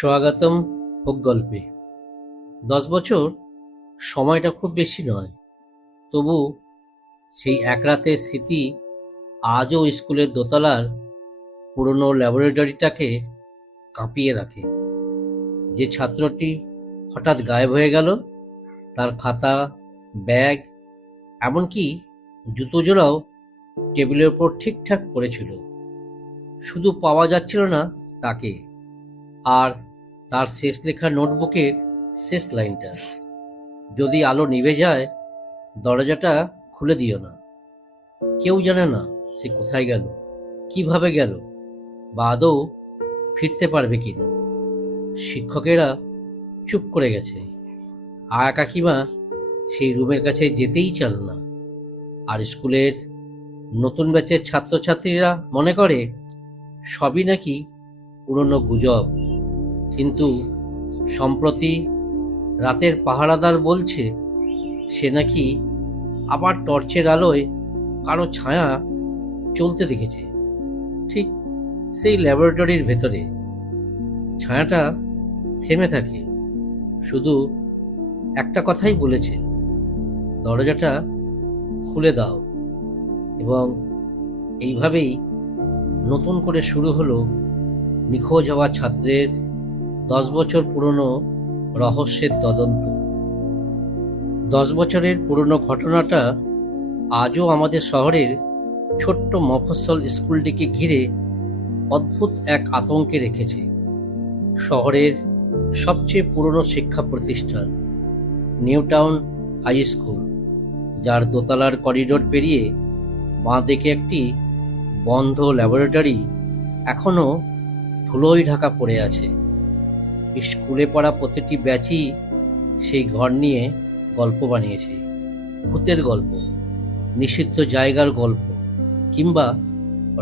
স্বাগতম হোক গল্পে। 10 বছর সময়টা খুব বেশি নয়, তবু সেই এক রাতের স্মৃতি আজও স্কুলের দোতলার পুরনো ল্যাবরেটরিটাকে কাঁপিয়ে রাখে। যে ছাত্রটি হঠাৎ গায়েব হয়ে গেল, তার খাতা, ব্যাগ, এমনকি জুতো জোড়াও টেবিলের ওপর ঠিকঠাক পড়েছিল, শুধু পাওয়া যাচ্ছিল না তাকে আর তার শেষ লেখা নোটবুকের শেষ লাইনটা, যদি আলো নিভে যায় দরজাটা খুলে দিও না। কেউ জানে না সে কোথায় গেল, কিভাবে গেল, বা আদৌ ফিরতে পারবে কিনা। শিক্ষকেরা চুপ করে গেছে, আয়া কাকিমা সেই রুমের কাছে যেতেই চান না, আর স্কুলের নতুন ব্যাচের ছাত্রছাত্রীরা মনে করে সবই নাকি পুরনো গুজব। কিন্তু সম্প্রতি রাতের পাহারাদার বলছে সে নাকি আবার টর্চের আলোয় কারো ছায়া চলতে দেখেছে, ঠিক সেই ল্যাবরেটরির ভেতরে। ছায়াটা থেমে থাকে, শুধু একটা কথাই বলেছে, দরজাটা খুলে দাও। এবং এইভাবেই নতুন করে শুরু হলো নিখোঁজ হওয়া ছাত্রের 10 বছর পুরনো রহস্যের তদন্ত। 10 বছরের পুরনো ঘটনাটা আজও আমাদের শহরের ছোট্ট মফস্বল স্কুলটিকে ঘিরে অদ্ভুত এক আতঙ্কে রেখেছে। শহরের সবচেয়ে পুরনো শিক্ষা প্রতিষ্ঠান নিউ টাউন হাই স্কুল, যার দোতলার করিডোর পেরিয়ে বাঁ দিকে একটি বন্ধ ল্যাবরেটরি এখনো ধুলোয় ঢাকা পড়ে আছে। স্কুলে পড়া প্রতিটি ব্যাচই সেই ঘর নিয়ে গল্প বানিয়েছে, ভূতের গল্প, নিষিদ্ধ জায়গার গল্প, কিংবা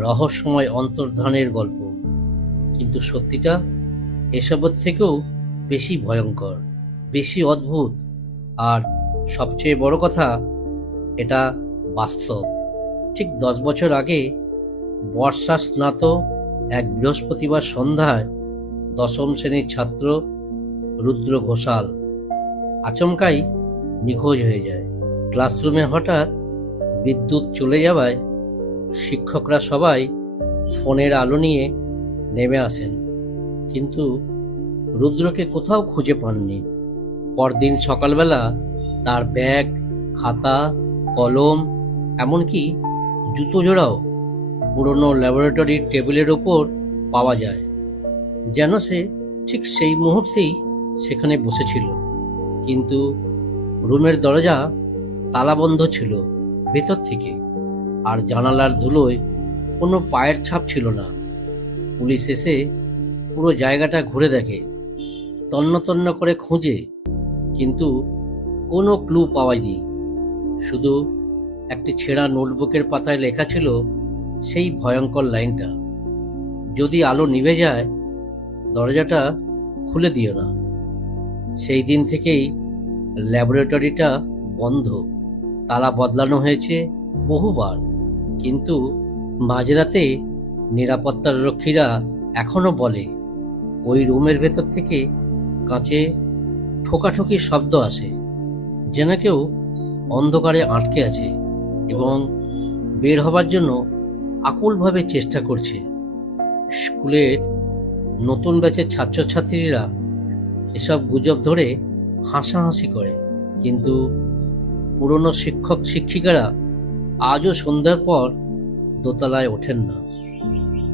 রহস্যময় অন্তর্ধানের গল্প। কিন্তু সত্যিটা এসবের থেকেও বেশি ভয়ঙ্কর, বেশি অদ্ভুত, আর সবচেয়ে বড় কথা, এটা বাস্তব। ঠিক 10 বছর আগে বর্ষা স্নাত এক বৃহস্পতিবার সন্ধ্যায় 10ম শ্রেণীর ছাত্র রুদ্র ঘোষাল আচমকাই নিখোঁজ হয়ে যায়। ক্লাসরুমে হঠাৎ বিদ্যুৎ চলে যাওয়ায় শিক্ষকরা সবাই ফোনের আলো নিয়ে নেমে আসেন, কিন্তু রুদ্রকে কোথাও খুঁজে পাননি। পরদিন সকালবেলা তার ব্যাগ, খাতা, কলম, এমনকি জুতো জোড়াও পুরনো ল্যাবরেটরির টেবিলের ওপর পাওয়া যায়, যেন সে ঠিক সেই মুহূর্তেই সেখানে বসেছিল। কিন্তু রুমের দরজা তালাবন্ধ ছিল ভেতর থেকে, আর জানালার ধুলোয় কোনো পায়ের ছাপ ছিল না। পুলিশ এসে পুরো জায়গাটা ঘুরে দেখে, তন্ন তন্ন করে খুঁজে, কিন্তু কোনো ক্লু পাওয়ায়নি। শুধু একটি ছেঁড়া নোটবুকের পাতায় লেখা ছিল সেই ভয়ঙ্কর লাইনটা, যদি আলো নিভে যায় দরজাটা খুলে দিও না। সেই দিন থেকেই ল্যাবরেটরিটা বন্ধ, তালা বদলানো হয়েছে বহুবার, কিন্তু মাঝরাতে নিরাপত্তার রক্ষীরা এখনো বলে ওই রুমের ভেতর থেকে কাঁচে ঠোকাঠুকির শব্দ আসে, যেন কেউ অন্ধকারে আটকে আছে এবং বের হবার জন্য আকুলভাবে চেষ্টা করছে। স্কুলের নতুন ব্যাচের ছাত্রছাত্রীরা এসব গুজব ধরে হাসাহাসি করে, কিন্তু পুরনো শিক্ষক শিক্ষিকারা আজও সন্ধ্যার পর দোতলায় ওঠেন না।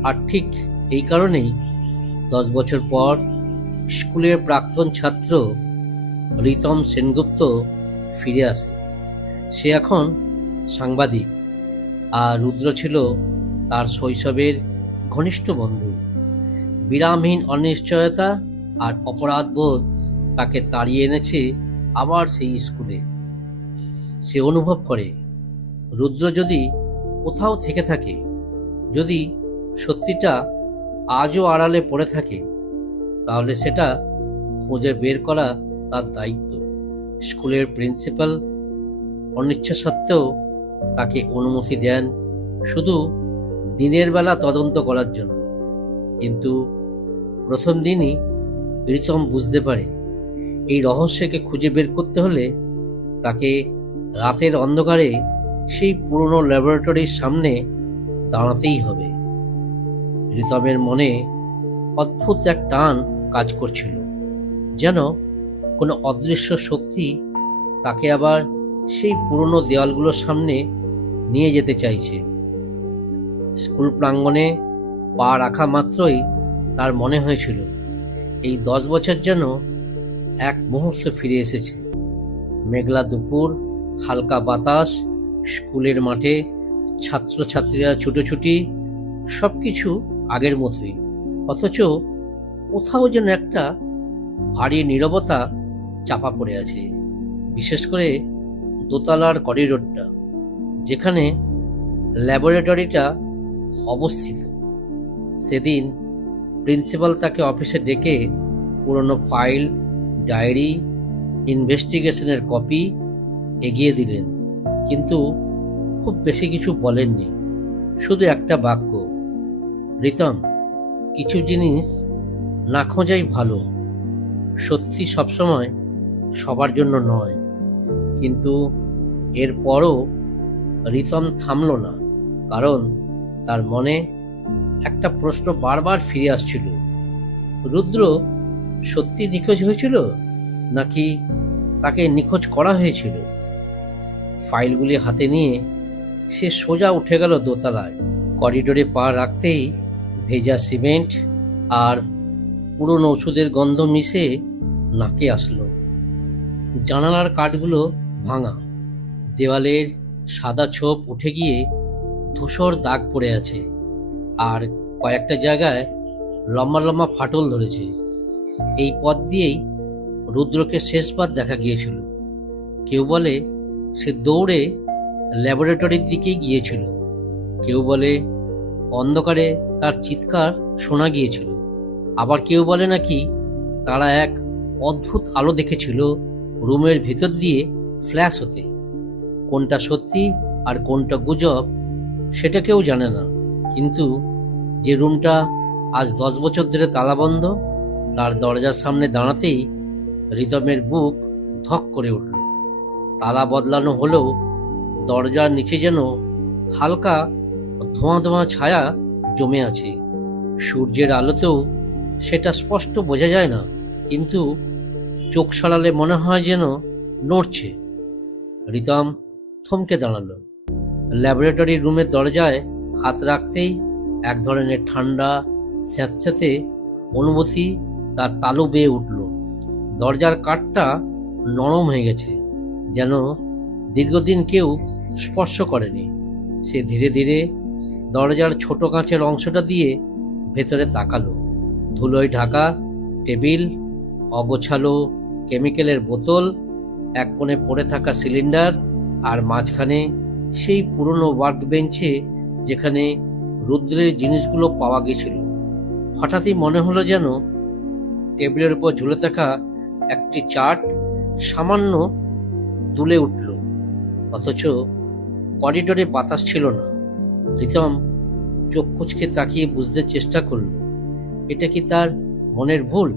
আর ঠিক এই কারণেই 10 বছর পর স্কুলের প্রাক্তন ছাত্র রিতম সেনগুপ্ত ফিরে আসে। সে এখন সাংবাদিক, আর রুদ্র ছিল তার শৈশবের ঘনিষ্ঠ বন্ধু। বিরামহীন অনিশ্চয়তা আর অপরাধবোধ তাকে তাড়িয়ে এনেছে আবার সেই স্কুলে। সে অনুভব করে রুদ্র যদি কোথাও থেকে থাকে, যদি সত্যিটা আজও আড়ালে পড়ে থাকে, তাহলে সেটা খুঁজে বের করা তার দায়িত্ব। স্কুলের প্রিন্সিপাল অনিচ্ছা সত্ত্বেও তাকে অনুমতি দেন শুধু দিনের বেলা তদন্ত করার জন্য। কিন্তু প্রথম দিনই রিতম বুঝতে পারে এই রহস্যকে খুঁজে বের করতে হলে তাকে রাতের অন্ধকারে সেই পুরনো ল্যাবরেটরির সামনে দাঁড়াতেই হবে। রিতমের মনে অদ্ভুত এক টান কাজ করছিল, যেন কোনো অদৃশ্য শক্তি তাকে আবার সেই পুরনো দেওয়ালগুলোর সামনে নিয়ে যেতে চাইছে। স্কুল প্রাঙ্গণে পা রাখা মাত্রই তার মনে হয়েছিল এই 10 বছর যেন এক মুহূর্ত ফিরে এসেছে। মেঘলা দুপুর, হালকা বাতাস, স্কুলের মাঠে ছাত্রছাত্রীরা ছুটোছুটি, সবকিছু আগের মতোই। অথচ কোথাও যেন একটা ভারী নীরবতা চাপা পড়ে আছে, বিশেষ করে দোতলার করিডোরটা, যেখানে ল্যাবরেটরিটা অবস্থিত। সেদিন প্রিন্সিপাল তাকে অফিসে ডেকে পুরনো ফাইল, ডায়েরি, ইনভেস্টিগেশনের কপি এগিয়ে দিলেন, কিন্তু খুব বেশি কিছু বলেননি। শুধু একটা বাক্য, রিতম, কিছু জিনিস না খোঁজাই ভালো। সত্যি সবসময় সবার জন্য নয়। কিন্তু এরপরও রিতম থামল না, কারণ তার মনে একটা প্রশ্ন বারবার ফিরে আসছিল। রুদ্র সত্যি নিখোঁজ হয়েছিল, নাকি তাকে নিখোঁজ করা হয়েছিল? ফাইলগুলি হাতে নিয়ে সে সোজা উঠে গেল দোতলায়। করিডোরে পা রাখতেই ভেজা সিমেন্ট আর পুরনো ওষুধের গন্ধ মিশে নাকে আসলো। জানালার কাঠগুলো ভাঙা, দেওয়ালের সাদা ছোপ উঠে গিয়ে ধূসর দাগ পড়ে আছে, আর কয়েকটা জায়গায় লম্বা লম্বা ফাটল ধরেছে। এই পথ দিয়েই রুদ্রকে শেষবার দেখা গিয়েছিল। কেউ বলে সে দৌড়ে ল্যাবরেটরির দিকেই গিয়েছিল, কেউ বলে অন্ধকারে তার চিৎকার শোনা গিয়েছিল, আবার কেউ বলে নাকি তারা এক অদ্ভুত আলো দেখেছিল রুমের ভিতর দিয়ে ফ্ল্যাশ হতে। কোনটা সত্যি আর কোনটা গুজব সেটা কেউ জানে না, কিন্তু যে রুমটা আজ 10 বছর ধরে তালাবন্ধ, তার দরজার সামনে দাঁড়াতেই রিতমের বুক ধক করে উঠল। তালা বদলানো হলেও দরজার নিচে যেন হালকা ধোঁয়া ধোঁয়া ছায়া জমে আছে। সূর্যের আলোতেও সেটা স্পষ্ট বোঝা যায় না, কিন্তু চোখ সরালে মনে হয় যেন নড়ছে। রিতম থমকে দাঁড়ালো। ল্যাবরেটরি রুমের দরজায় হাত রাখতেই এক ধরনের ঠান্ডা স্যাঁতস্যাঁতে অনুভূতি তার তালু বেয়ে উঠল। দরজার কাঠটা নরম হয়ে গেছে, যেন দীর্ঘদিন কেউ স্পর্শ করেনি। সে ধীরে ধীরে দরজার ছোট কাঁচের অংশটা দিয়ে ভেতরে তাকালো। ধুলোয় ঢাকা টেবিল, অগোছালো কেমিক্যালের বোতল, এক কোণে পড়ে থাকা সিলিন্ডার, আর মাঝখানে সেই পুরনো ওয়ার্ক বেঞ্চে যেখানে রুদ্রের জিনিসগুলো পাওয়া গেছিল। হঠাৎই মনে হলো যেন টেবিলের উপর ঝুলে থাকা একটি চার্ট সামান্য দুলে উঠল, অথচ করিডোরে বাতাস ছিল না। রিতম চোখ কুঁচকে তাকিয়ে বুঝতে চেষ্টা করল, এটা কি তার মনের ভুল,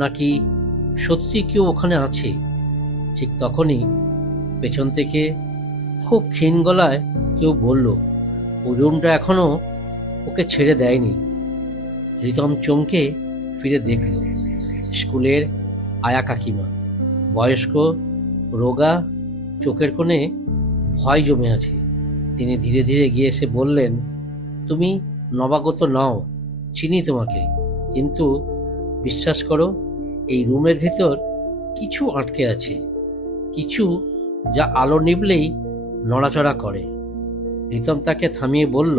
নাকি সত্যি কেউ ওখানে আছে। ঠিক তখনই পেছন থেকে খুব ক্ষীণ গলায় কেউ বলল, ওই রুমটা এখনো ওকে ছেড়ে দেয়নি। রিতম চমকে ফিরে দেখল, স্কুলের আয়া কাকিমা, বয়স্ক, রোগা, চোখের কোণে ভয় জমে আছে। তিনি ধীরে ধীরে এগিয়ে এসে বললেন, তুমি নবাগত নাও, চিনি তোমাকে, কিন্তু বিশ্বাস করো, এই রুমের ভেতর কিছু আটকে আছে, কিছু যা আলো নিভলেই নড়াচড়া করে। রিতম তাকে থামিয়ে বলল,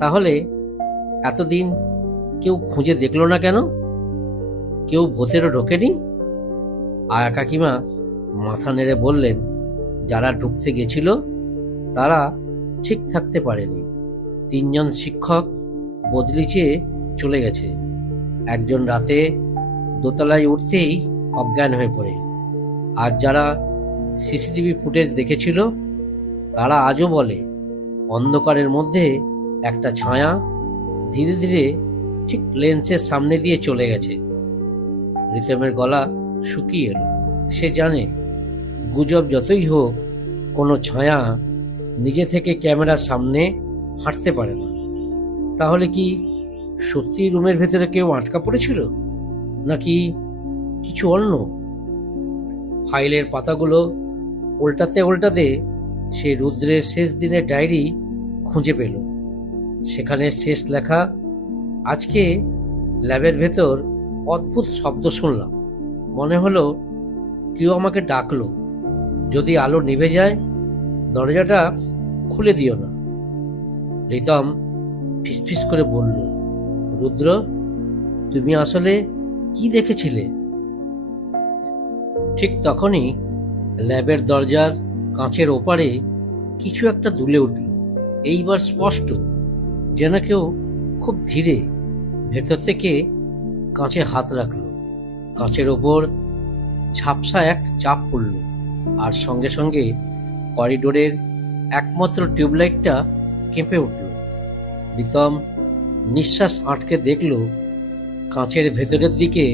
তাহলে এতদিন কেউ খুঁজে দেখল না কেন? কেউ ভূতেরও ঢোকেনি? আয়া কাকিমা মাথা নেড়ে বললেন, যারা ঢুকতে গেছিল তারা ঠিক থাকতে পারেনি। 3 জন শিক্ষক বদলি চেয়ে চলে গেছে। একজন রাতে দোতলায় উঠতেই অজ্ঞান হয়ে পড়ে। আর যারা সিসিটিভি ফুটেজ দেখেছিল তারা আজও বলে, অন্ধকারের মধ্যে একটা ছায়া ধীরে ধীরে ঠিক লেন্সের সামনে দিয়ে চলে গেছে। রিতমের গলা শুকিয়ে এলো। সে জানে গুজব যতই হোক, কোনো ছায়া নিজে থেকে ক্যামেরার সামনে হাঁটতে পারে না। তাহলে কি সত্যি রুমের ভেতরে কেউ আটকা পড়েছিল, নাকি কিছু অন্য? ফাইলের পাতাগুলো উল্টাতে উল্টাতে সে রুদ্রের শেষ দিনের ডায়েরি খুঁজে পেল। সেখানে শেষ লেখা, আজকে ল্যাবের ভেতর অদ্ভুত শব্দ শুনলাম, মনে হলো কেউ আমাকে ডাকলো। যদি আলো নিভে যায় দরজাটা খুলে দিও না। রিতম ফিসফিস করে বলল, রুদ্র, তুমি আসলে কি দেখেছিলে? ঠিক তখনই ল্যাবের দরজার কাঁচের ওপারে কিছু একটা দুলে উঠল। এইবার স্পষ্ট, যেন কেউ খুব ধীরে ভেতর থেকে কাঁচে হাত রাখল। কাঁচের ওপর ঝাপসা এক চাপ পড়ল, আর সঙ্গে সঙ্গে করিডোরের একমাত্র টিউবলাইটটা কেঁপে উঠল। রিতম নিঃশ্বাস আটকে দেখল কাঁচের ভেতরের দিকে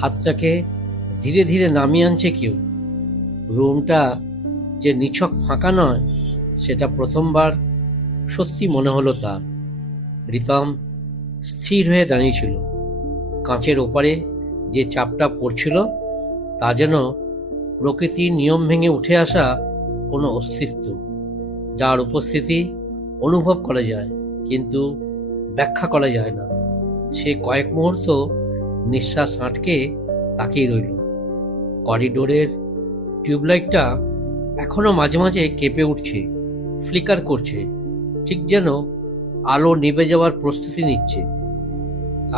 হাতটাকে ধীরে ধীরে নামিয়ে আনছে কেউ। রুমটা যে নিছক ফাঁকা নয়, সেটা প্রথমবার সত্যি মনে হলো তার। রিতম স্থির হয়ে দাঁড়িয়েছিল। কাঁচের ওপারে যে চাপটা পড়ছিল তা যেন প্রকৃতির নিয়ম ভেঙে উঠে আসা কোনো অস্তিত্ব, যার উপস্থিতি অনুভব করা যায় কিন্তু ব্যাখ্যা করা যায় না। সে কয়েক মুহূর্ত নিঃশ্বাস আটকে তাকিয়ে রইল। করিডোরের টিউবলাইটটা এখনো মাঝে মাঝে কেঁপে উঠছে, ফ্লিকার করছে, ঠিক যেন আলো নিভে যাওয়ার প্রস্তুতি নিচ্ছে।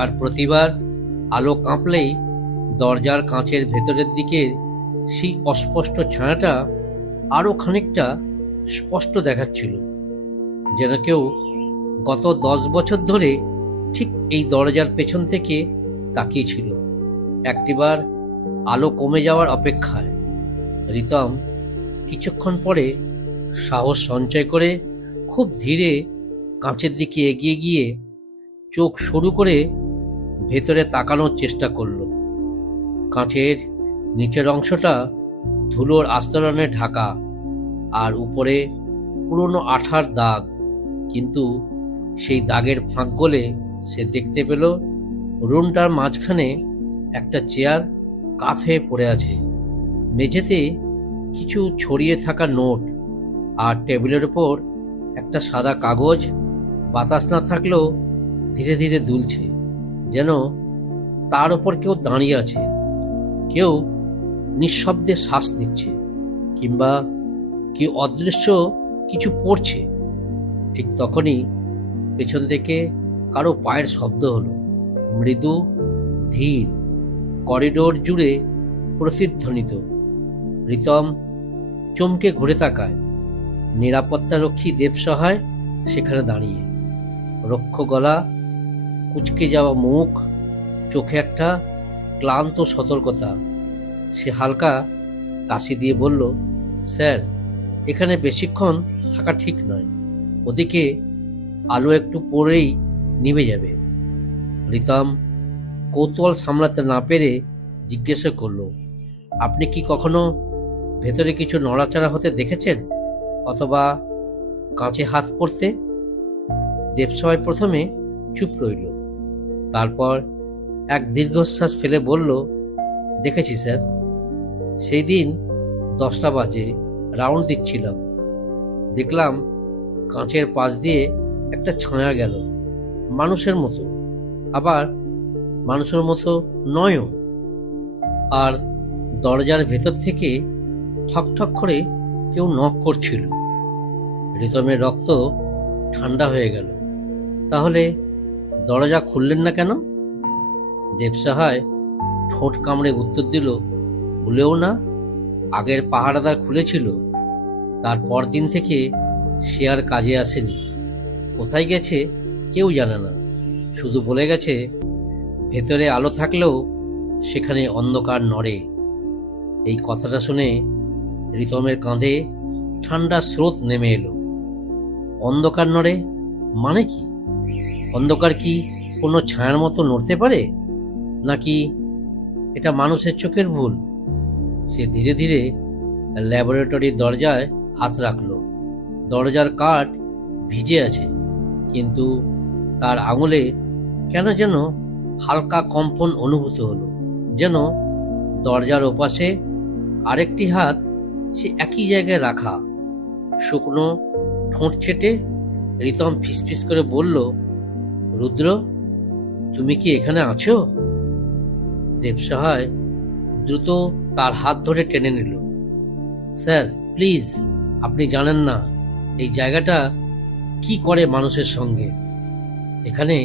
আর প্রতিবার আলো কাঁপলেই দরজার কাঁচের ভেতরের দিকের সেই অস্পষ্ট ছায়াটা আরো খানিকটা স্পষ্ট দেখাচ্ছিল, যেন কেউ গত 10 বছর ধরে ঠিক এই দরজার পেছন থেকে তাকিয়েছিল, একটিবার আলো কমে যাওয়ার অপেক্ষায়। রিতম কিছুক্ষণ পরে সাহস সঞ্চয় করে খুব ধীরে কাঁচের দিকে এগিয়ে গিয়ে চোখ সরু করে ভেতরে তাকানোর চেষ্টা করল। কাঁচের নিচের অংশটা ধুলোর আস্তরণে ঢাকা, আর উপরে পুরনো আঠার দাগ। কিন্তু সেই দাগের ফাঁক গলে সে দেখতে পেল রুমটার মাঝখানে একটা চেয়ার কাত হয়ে পড়ে আছে। মেঝেতে কিছু ছড়িয়ে থাকা নোট, আর টেবিলের উপর একটা সাদা কাগজ বাতাস না থাকলেও ধীরে ধীরে দুলছে, যেন তার ওপর কেউ দাঁড়িয়ে আছে। কেউ নিঃশব্দে শ্বাস নিচ্ছে, কিংবা কেউ অদৃশ্য কিছু পড়ছে। ঠিক তখনই পেছন থেকে কারো পায়ের শব্দ হলো, মৃদু ধীর, করিডোর জুড়ে প্রতিধ্বনিত। রিতম চমকে ঘুরে তাকায়। নিরাপত্তারক্ষী দেবসহায় সেখানে দাঁড়িয়ে, রক্ষ গলা, কুঁচকে যাওয়া মুখ, চোখে একটা ক্লান্ত সতর্কতা। সে হালকা কাশি দিয়ে বলল, স্যার, এখানে বেশিক্ষণ থাকা ঠিক নয়। ওদিকে আলো একটু পরেই নিভে যাবে। রিতম কৌতূহল সামলাতে না পেরে জিজ্ঞাসা করল, আপনি কি কখনো ভেতরে কিছু নড়াচড়া হতে দেখেছেন, অথবা কাঁচে হাত পড়তে? দেবসভায় প্রথমে চুপ রইল, তারপর এক দীর্ঘশ্বাস ফেলে বলল, দেখেছি স্যার। সেই দিন 10টা বাজে রাউন্ড দিচ্ছিলাম, দেখলাম কাঁচের পাশ দিয়ে একটা ছায়া গেল, মানুষের মতো, আবার মানুষের মতো নয়ও। আর দরজার ভেতর থেকে ঠকঠক করে কেউ নক করছিল। রিতমের রক্ত ঠান্ডা হয়ে গেল। তাহলে দরজা খুললেন না কেন? দেবসহায় ঠোঁট কামড়ে উত্তর দিল, ভুলেও না, আগের পাহারাদার খুলেছিল। তারপর দিন থেকে সে আর কাজে আসেনি। কোথায় গেছে কেউ জানে না, শুধু বলে গেছে ভেতরে আলো থাকলেও সেখানে অন্ধকার নড়ে। এই কথাটা শুনে রিতমের কাঁধে ঠান্ডা স্রোত নেমে এলো। অন্ধকার নড়ে মানে কি? অন্ধকার কি কোনো ছায়ার মতো নড়তে পারে, নাকি এটা মানুষের চোখের ভুল। সে ধীরে ধীরে ল্যাবরেটরির দরজায় হাত রাখল। দরজার কাঠ ভিজে আছে, কিন্তু তার আঙুলে কেন যেন হালকা কম্পন অনুভূত হলো, যেন দরজার ওপাশে আরেকটি হাত সে একই জায়গায় রাখা। শুকনো ঠোঁট চেটে রিতম ফিসফিস করে বলল, রুদ্র, তুমি কি এখানে আছো? দেবসহায় দ্রুত তার হাত ধরে টেনে নিল। স্যার, প্লিজ, আপনি জানেন না এই জায়গাটা কি করে মানুষের সঙ্গে। এখানে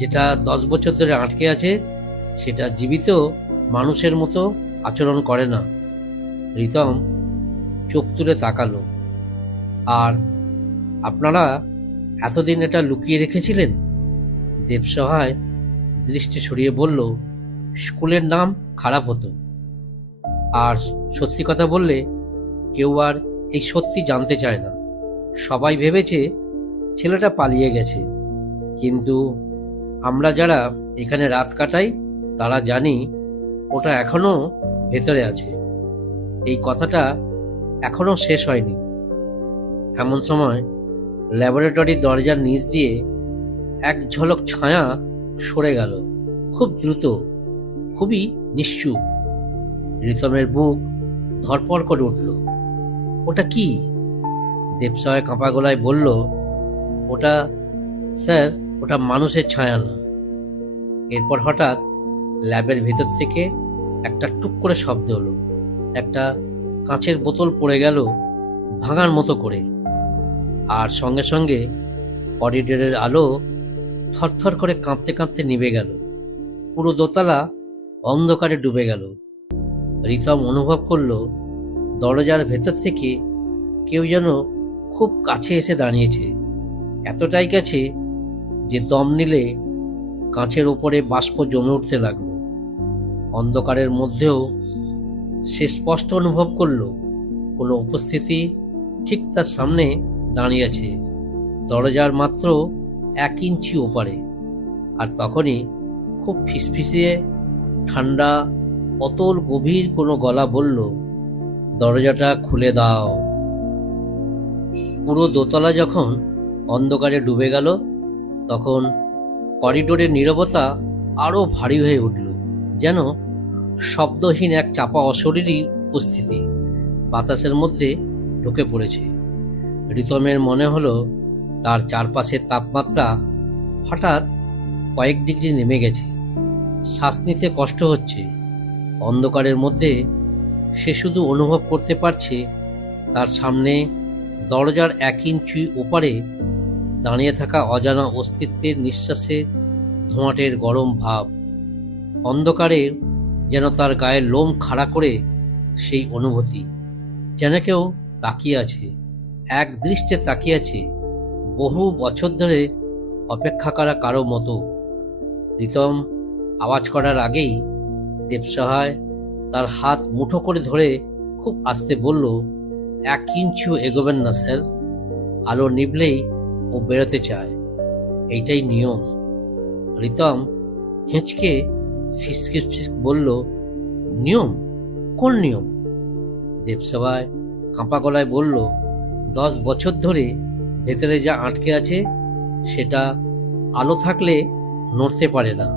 যেটা 10 বছর ধরে আটকে আছে সেটা জীবিত মানুষের মতো আচরণ করে না। রিতম চোখ তুলে তাকালো। আর আপনারা এতদিন এটা লুকিয়ে রেখেছিলেন? দেবসহায় দৃষ্টি সরিয়ে বলল, স্কুলের নাম খারাপ হতো, আর সত্যি কথা বললে কেউ আর এই সত্যি জানতে চায় না। সবাই ভেবেছে ছেলেটা পালিয়ে গেছে, কিন্তু আমরা যারা এখানে রাত কাটাই তারা জানি ওটা এখনো ভেতরে আছে। এই কথাটা এখনো শেষ হয়নি। এমন সময় ল্যাবরেটরির দরজার নিচ দিয়ে এক ঝলক ছায়া সরে গেল, খুব দ্রুত, খুবই নিশ্চুপ। রিতমের বুক ধরপড় করে উঠল। ওটা কি? দেবসহায় কাঁপা গলায় বলল, ওটা স্যার, ওটা মানুষের ছায়া না। এরপর হঠাৎ ল্যাবের ভেতর থেকে একটা টুক করে শব্দ হলো। একটা কাঁচের বোতল পড়ে গেল ভাঙার মতো করে, আর সঙ্গে সঙ্গে করিডোরের আলো থরথর করে কাঁপতে কাঁপতে নিভে গেল। পুরো দোতলা অন্ধকারে ডুবে গেল। রিতম অনুভব করল দরজার ভেতর থেকে কেউ যেন খুব কাছে এসে দাঁড়িয়েছে, এতটাই কাছে যে দম নিলে কাঁচের ওপরে বাষ্প জমে উঠতে লাগলো। অন্ধকারের মধ্যেও সে স্পষ্ট অনুভব করল কোনো উপস্থিতি ঠিক তার সামনে দাঁড়িয়ে আছে, দরজার মাত্র 1 ইঞ্চি ওপারে। আর তখনই খুব ফিসফিসিয়ে ঠান্ডা অতল গভীর কোনো গলা বলল, দরজাটা খুলে দাও। পুরো দোতলা যখন অন্ধকারে ডুবে গেল, তখন করিডোরের নীরবতা আরো ভারী হয়ে উঠল, যেন শব্দহীন এক চাপা অশরীরী উপস্থিতি বাতাসের মধ্যে ঢুকে পড়েছে। রিতমের মনে হলো তার চারপাশের তাপমাত্রা হঠাৎ কয়েক ডিগ্রি নেমে গেছে। শ্বাস নিতে কষ্ট হচ্ছে। অন্ধকারের মধ্যে সে শুধু অনুভব করতে পারছে তার সামনে দরজার 1 ইঞ্চি ওপারে দাঁড়িয়ে থাকা অজানা অস্তিত্বের নিঃশ্বাসের ধোঁয়াটের গরম ভাব। অন্ধকারে যেন তার গায়ের লোম খাড়া করে সেই অনুভূতি, যেন কেউ তাকিয়ে আছে, এক দৃষ্টে তাকিয়ে আছে, বহু বছর ধরে অপেক্ষা করা কারো মতো। রিতম আওয়াজ করার আগেই দেবসহায় তার হাত মুঠো করে ধরে খুব আস্তে বলল, 1 ইঞ্চিও এগোবেন না স্যার। আলো নিভলেই ও বেরোতে চায়, এইটাই নিয়ম। রিতম হেঁচকে ফিসফিস বলল, নিয়ম? কোন নিয়ম? দেবসহায় কাঁপা গলায় বলল, 10 বছর ধরে ভেতরে যা আটকে আছে সেটা আলো থাকলে নড়তে পারে না,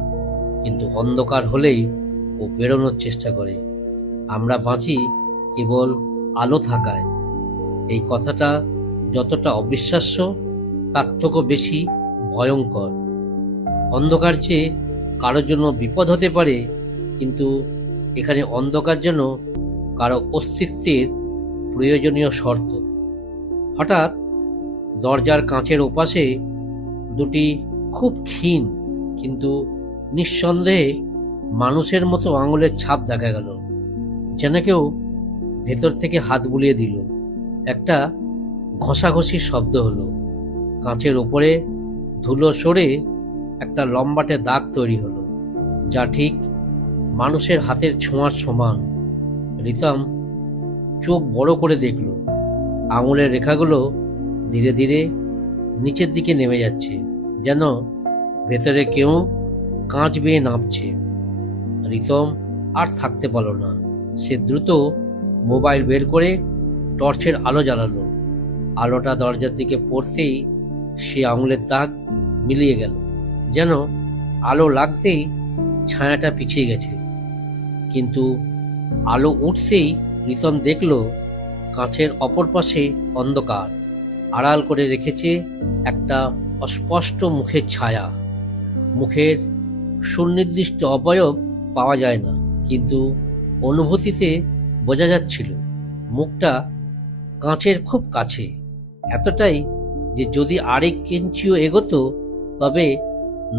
কিন্তু অন্ধকার হলেই ও বেরোনোর চেষ্টা করে। আমরা বাঁচি কেবল আলো থাকায়। এই কথাটা যতটা অবিশ্বাস্য তার থেকেও বেশি ভয়ঙ্কর। অন্ধকার যে কারোর জন্য বিপদ হতে পারে, কিন্তু এখানে অন্ধকার যেন কারো অস্তিত্বের প্রয়োজনীয় শর্ত। হঠাৎ দরজার কাঁচের ওপাশে দুটি খুব ক্ষীণ কিন্তু নিঃসন্দেহে মানুষের মতো আঙুলের ছাপ দেখা গেল, যেন কেউ ভেতর থেকে হাত বুলিয়ে দিল। একটা ঘষাঘষির শব্দ হলো। কাঁচের ওপরে ধুলো সরে একটা লম্বাটে দাগ তৈরি হলো, যা ঠিক মানুষের হাতের ছোঁয়ার সমান। রিতম চোখ বড় করে দেখল, আঙুলের রেখাগুলো ধীরে ধীরে নিচের দিকে নেমে যাচ্ছে, যেন ভেতরে কেউ কাঁচ বেয়ে নামছে। রিতম আর থাকতে পারল না। সে দ্রুত মোবাইল বের করে টর্চের আলো জ্বালালো। আলোটা দরজার দিকে পড়তেই সে আঙুলের দাগ মিলিয়ে গেল, যেন আলো লাগতেই ছায়াটা পিছিয়ে গেছে। কিন্তু আলো উঠতেই রিতম দেখল কাঁচের অপর পাশে অন্ধকার, আড়াল করে রেখেছে একটা অস্পষ্ট মুখের ছায়া। মুখের সুনির্দিষ্ট অবয়ব পাওয়া যায় না, কিন্তু অনুভূতিতে বোঝা যাচ্ছিল মুখটা কাঁচের খুব কাছে, এতটাই যে যদি আরেক ইঞ্চিও এগোতো তবে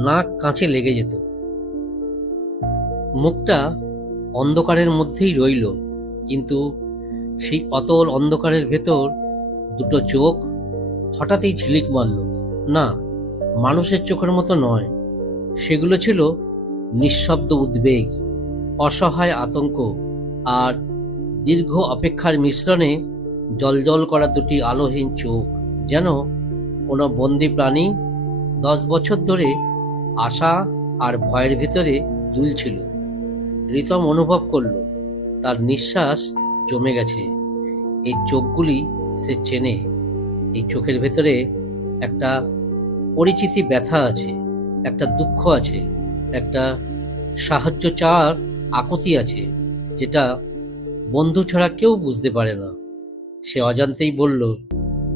নাক কাঁচে লেগে যেত। মুখটা অন্ধকারের মধ্যেই রইল, কিন্তু সেই অতল অন্ধকারের ভেতর দুটো চোখ হঠাৎই ঝিলিক মারল। না, মানুষের চোখের মতো নয়, সেগুলো ছিল নিঃশব্দ উদ্বেগ, অসহায় আতঙ্ক আর দীর্ঘ অপেক্ষার মিশ্রণে জ্বলজ্বল করা দুটি আলোহীন চোখ, যেন কোনো বন্দি প্রাণী 10 বছর ধরে আশা আর ভয়ের ভিতরে দুলছিল। রিতম অনুভব করল তার নিঃশ্বাস জমে গেছে। এই চোখগুলি সে চেনে। এই চোখের ভেতরে একটা পরিচিতি ব্যথা আছে, একটা দুঃখ আছে, একটা সাহায্য চাওয়ার আকুতি আছে, যেটা বন্ধু ছাড়া কেউ বুঝতে পারে না। সে অজান্তেই বলল,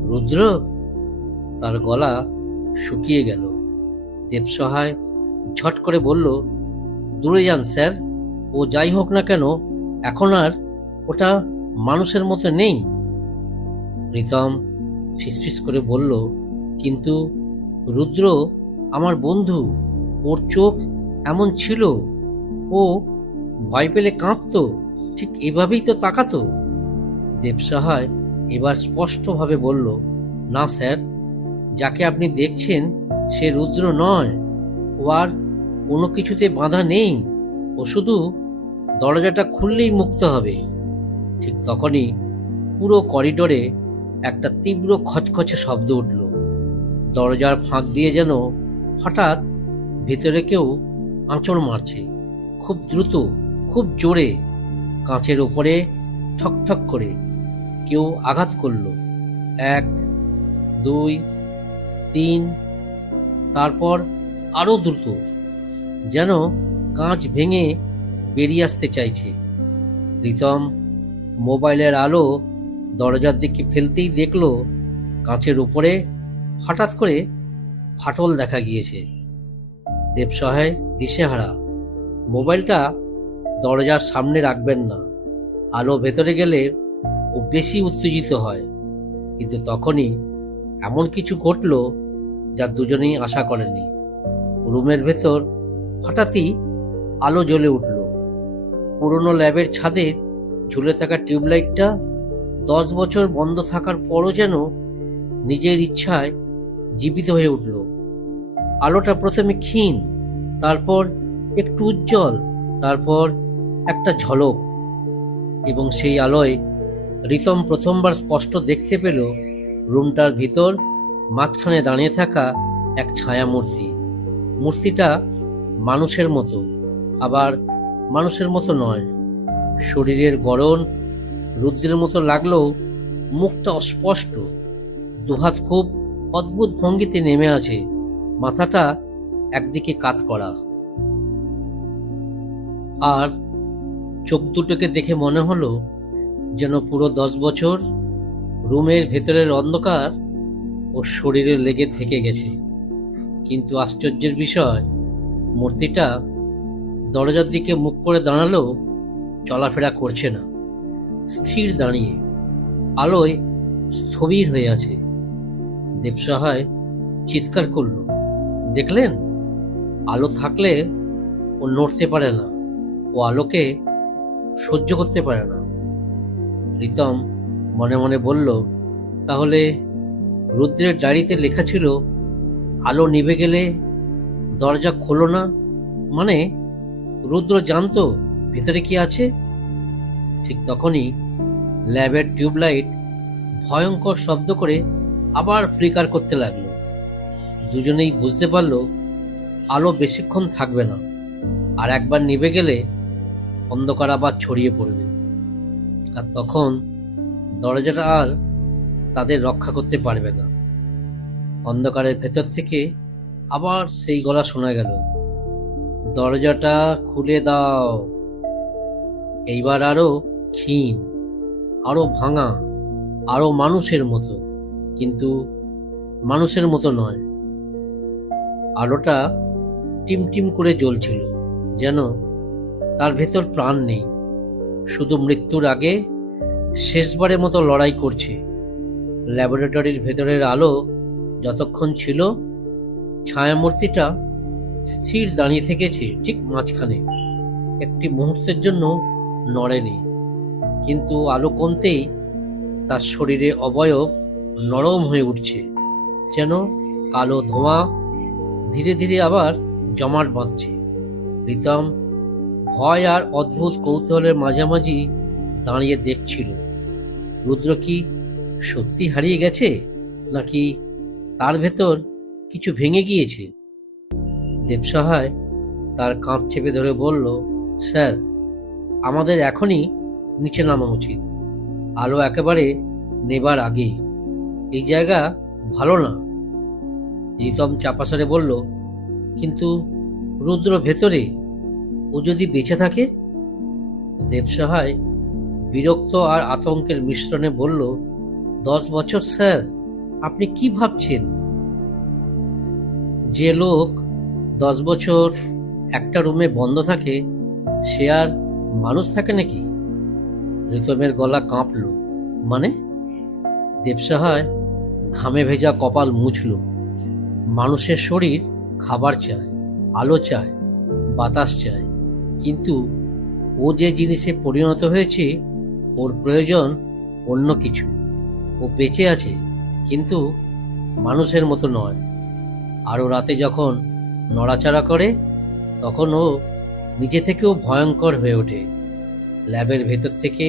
রুদ্র। তার গলা শুকিয়ে গেল। দেবসহায় ঝট করে বলল, দূরে যান স্যার, ও যাই হোক না কেন এখন আর ওটা মানুষের মতো নেই। রিতম ফিসফিস করে বলল, কিন্তু রুদ্র আমার বন্ধু, ওর চোখ এমন ছিল, ও ভয় পেলে কাঁপতো, ঠিক এভাবেই তো তাকাতো। দেবসহায় এবার স্পষ্টভাবে বলল, না স্যার, যাকে আপনি দেখছেন সে রুদ্র নয়। ও আর কোনো কিছুতে বাধা নেই, ও শুধু দরজাটা খুললেই মুক্ত হবে। ঠিক তখনই পুরো করিডোরে একটা তীব্র খচখচে শব্দ উঠল। দরজার ফাঁক দিয়ে যেন হঠাৎ ভেতরে কেউ আঁচড় মারছে, খুব দ্রুত, খুব জোরে। কাঁচের ওপরে ঠকঠক করে কেউ আঘাত করল। 1, 2, 3, তারপর আরো দ্রুত, যেন কাঁচ ভেঙে বেরিয়ে আসতে চাইছে। রিতম মোবাইলের আলো দরজার দিকে ফেলতেই দেখল কাঁচের উপরে হঠাৎ করে ফাটল দেখা গিয়েছে। দেবসহায় দিশেহারা। মোবাইলটা দরজার সামনে রাখবেন না, আলো ভেতরে গেলে ও বেশি উত্তেজিত হয়। কিন্তু তখনই এমন কিছু ঘটল যা দুজনেই আশা করেনি। রুমের ভেতর হঠাৎই আলো জ্বলে উঠল। পুরনো ল্যাবের ছাদে ঝুলে থাকা টিউবলাইটটা 10 বছর বন্ধ থাকার পরও যেন নিজের ইচ্ছায় জীবিত হয়ে উঠল। আলোটা প্রথমে ক্ষীণ, তারপর একটু উজ্জ্বল, তারপর একটা ঝলক, এবং সেই আলোয় রিতম প্রথমবার স্পষ্ট দেখতে পেল রুমটার ভিতর মাঝখানে দাঁড়িয়ে থাকা এক ছায়া মূর্তি। মূর্তিটা মানুষের মতো, আবার মানুষের মতো নয়। শরীরের গড়ন রুদ্রের মতো লাগলেও মুখটা অস্পষ্ট। দুহাত খুব অদ্ভুত ভঙ্গিতে নেমে আছে, মাথাটা একদিকে কাত করা। আর চোখ দুটোকে দেখে মনে হলো যেন পুরো 10 বছর রুমের ভেতরের অন্ধকার ও শরীরে লেগে থেকে গেছে। কিন্তু আশ্চর্যের বিষয়, মূর্তিটা দরজার দিকে মুখ করে দাঁড়ালেও চলাফেরা করছে না, স্থির দাঁড়িয়ে, আলোয় স্থবির হয়ে আছে। দেবসহায় চিৎকার করল, দেখলেন? আলো থাকলে ও নড়তে পারে না, ও আলোকে সহ্য করতে পারে না। রিতম মনে মনে বলল, তাহলে রুদ্রের ডায়েরিতে লেখা ছিল আলো নিভে গেলে দরজা খোলো না, মানে রুদ্র জানতো ভেতরে কি আছে। ঠিক তখনই ল্যাবের টিউবলাইট ভয়ঙ্কর শব্দ করে আবার ফ্লিকার করতে লাগলো। দুজনেই বুঝতে পারল আলো বেশিক্ষণ থাকবে না, আর একবার নিভে গেলে অন্ধকার আবার ছড়িয়ে পড়বে, আর তখন দরজাটা আর তাদের রক্ষা করতে পারবে না। অন্ধকারের ভেতর থেকে আবার সেই গলা শোনা গেল, দরজাটা খুলে দাও। এইবার আরো ক্ষীণ, আরো ভাঙা, আরো মানুষের মতো, কিন্তু মানুষের মতো নয়। আলোটা টিমটিম করে জ্বলছিল, যেন তার ভেতর প্রাণ নেই, শুধু মৃত্যুর আগে শেষবারের মতো লড়াই করছে। ল্যাবরেটরির ভেতরের আলো যতক্ষণ ছিল, ছায়ামূর্তিটা স্থির দাঁড়িয়ে থেকেছে ঠিক মাঝখানে, একটি মুহূর্তের জন্য নড়েনি। কিন্তু আলো কমতেই তার শরীরে অবয়ব নরম হয়ে উঠছে, যেন কালো ধোঁয়া ধীরে ধীরে আবার জমাট বাঁধছে। রিতম ভয় আর অদ্ভুত কৌতূহলের মাঝামাঝি দাঁড়িয়ে দেখছিল, রুদ্র কি সত্যি হারিয়ে গেছে, নাকি তার ভেতর কিছু ভেঙে গিয়েছে। দেবসহায় তার কাঁধ চেপে ধরে বলল, স্যার, আমাদের এখনই নিচে নামা উচিত, আলো একেবারে নেবার আগে। এই জায়গা ভালো না। রিতম চাপাসরে বলল, কিন্তু রুদ্র ভেতরে, ও যদি বেঁচে থাকে? দেবসহায় বিরক্ত আর আতঙ্কের মিশ্রণে বলল, 10 বছর স্যার, আপনি কি ভাবছেন? যে লোক 10 বছর একটা রুমে বন্ধ থাকে, সে আর মানুষ থাকে নাকি? রিতমের গলা কাঁপল। মানে? দেবসহায় ঘামে ভেজা কপাল মুছল। মানুষের শরীর খাবার চায়, আলো চায়, বাতাস চায়, কিন্তু ও যে জিনিসে পরিণত হয়েছে, ওর প্রয়োজন অন্য কিছু। ও বেঁচে আছে, কিন্তু মানুষের মতো নয়। আরও রাতে যখন নড়াচড়া করে, তখন ও নিজে থেকেও ভয়ঙ্কর হয়ে ওঠে। ল্যাবের ভেতর থেকে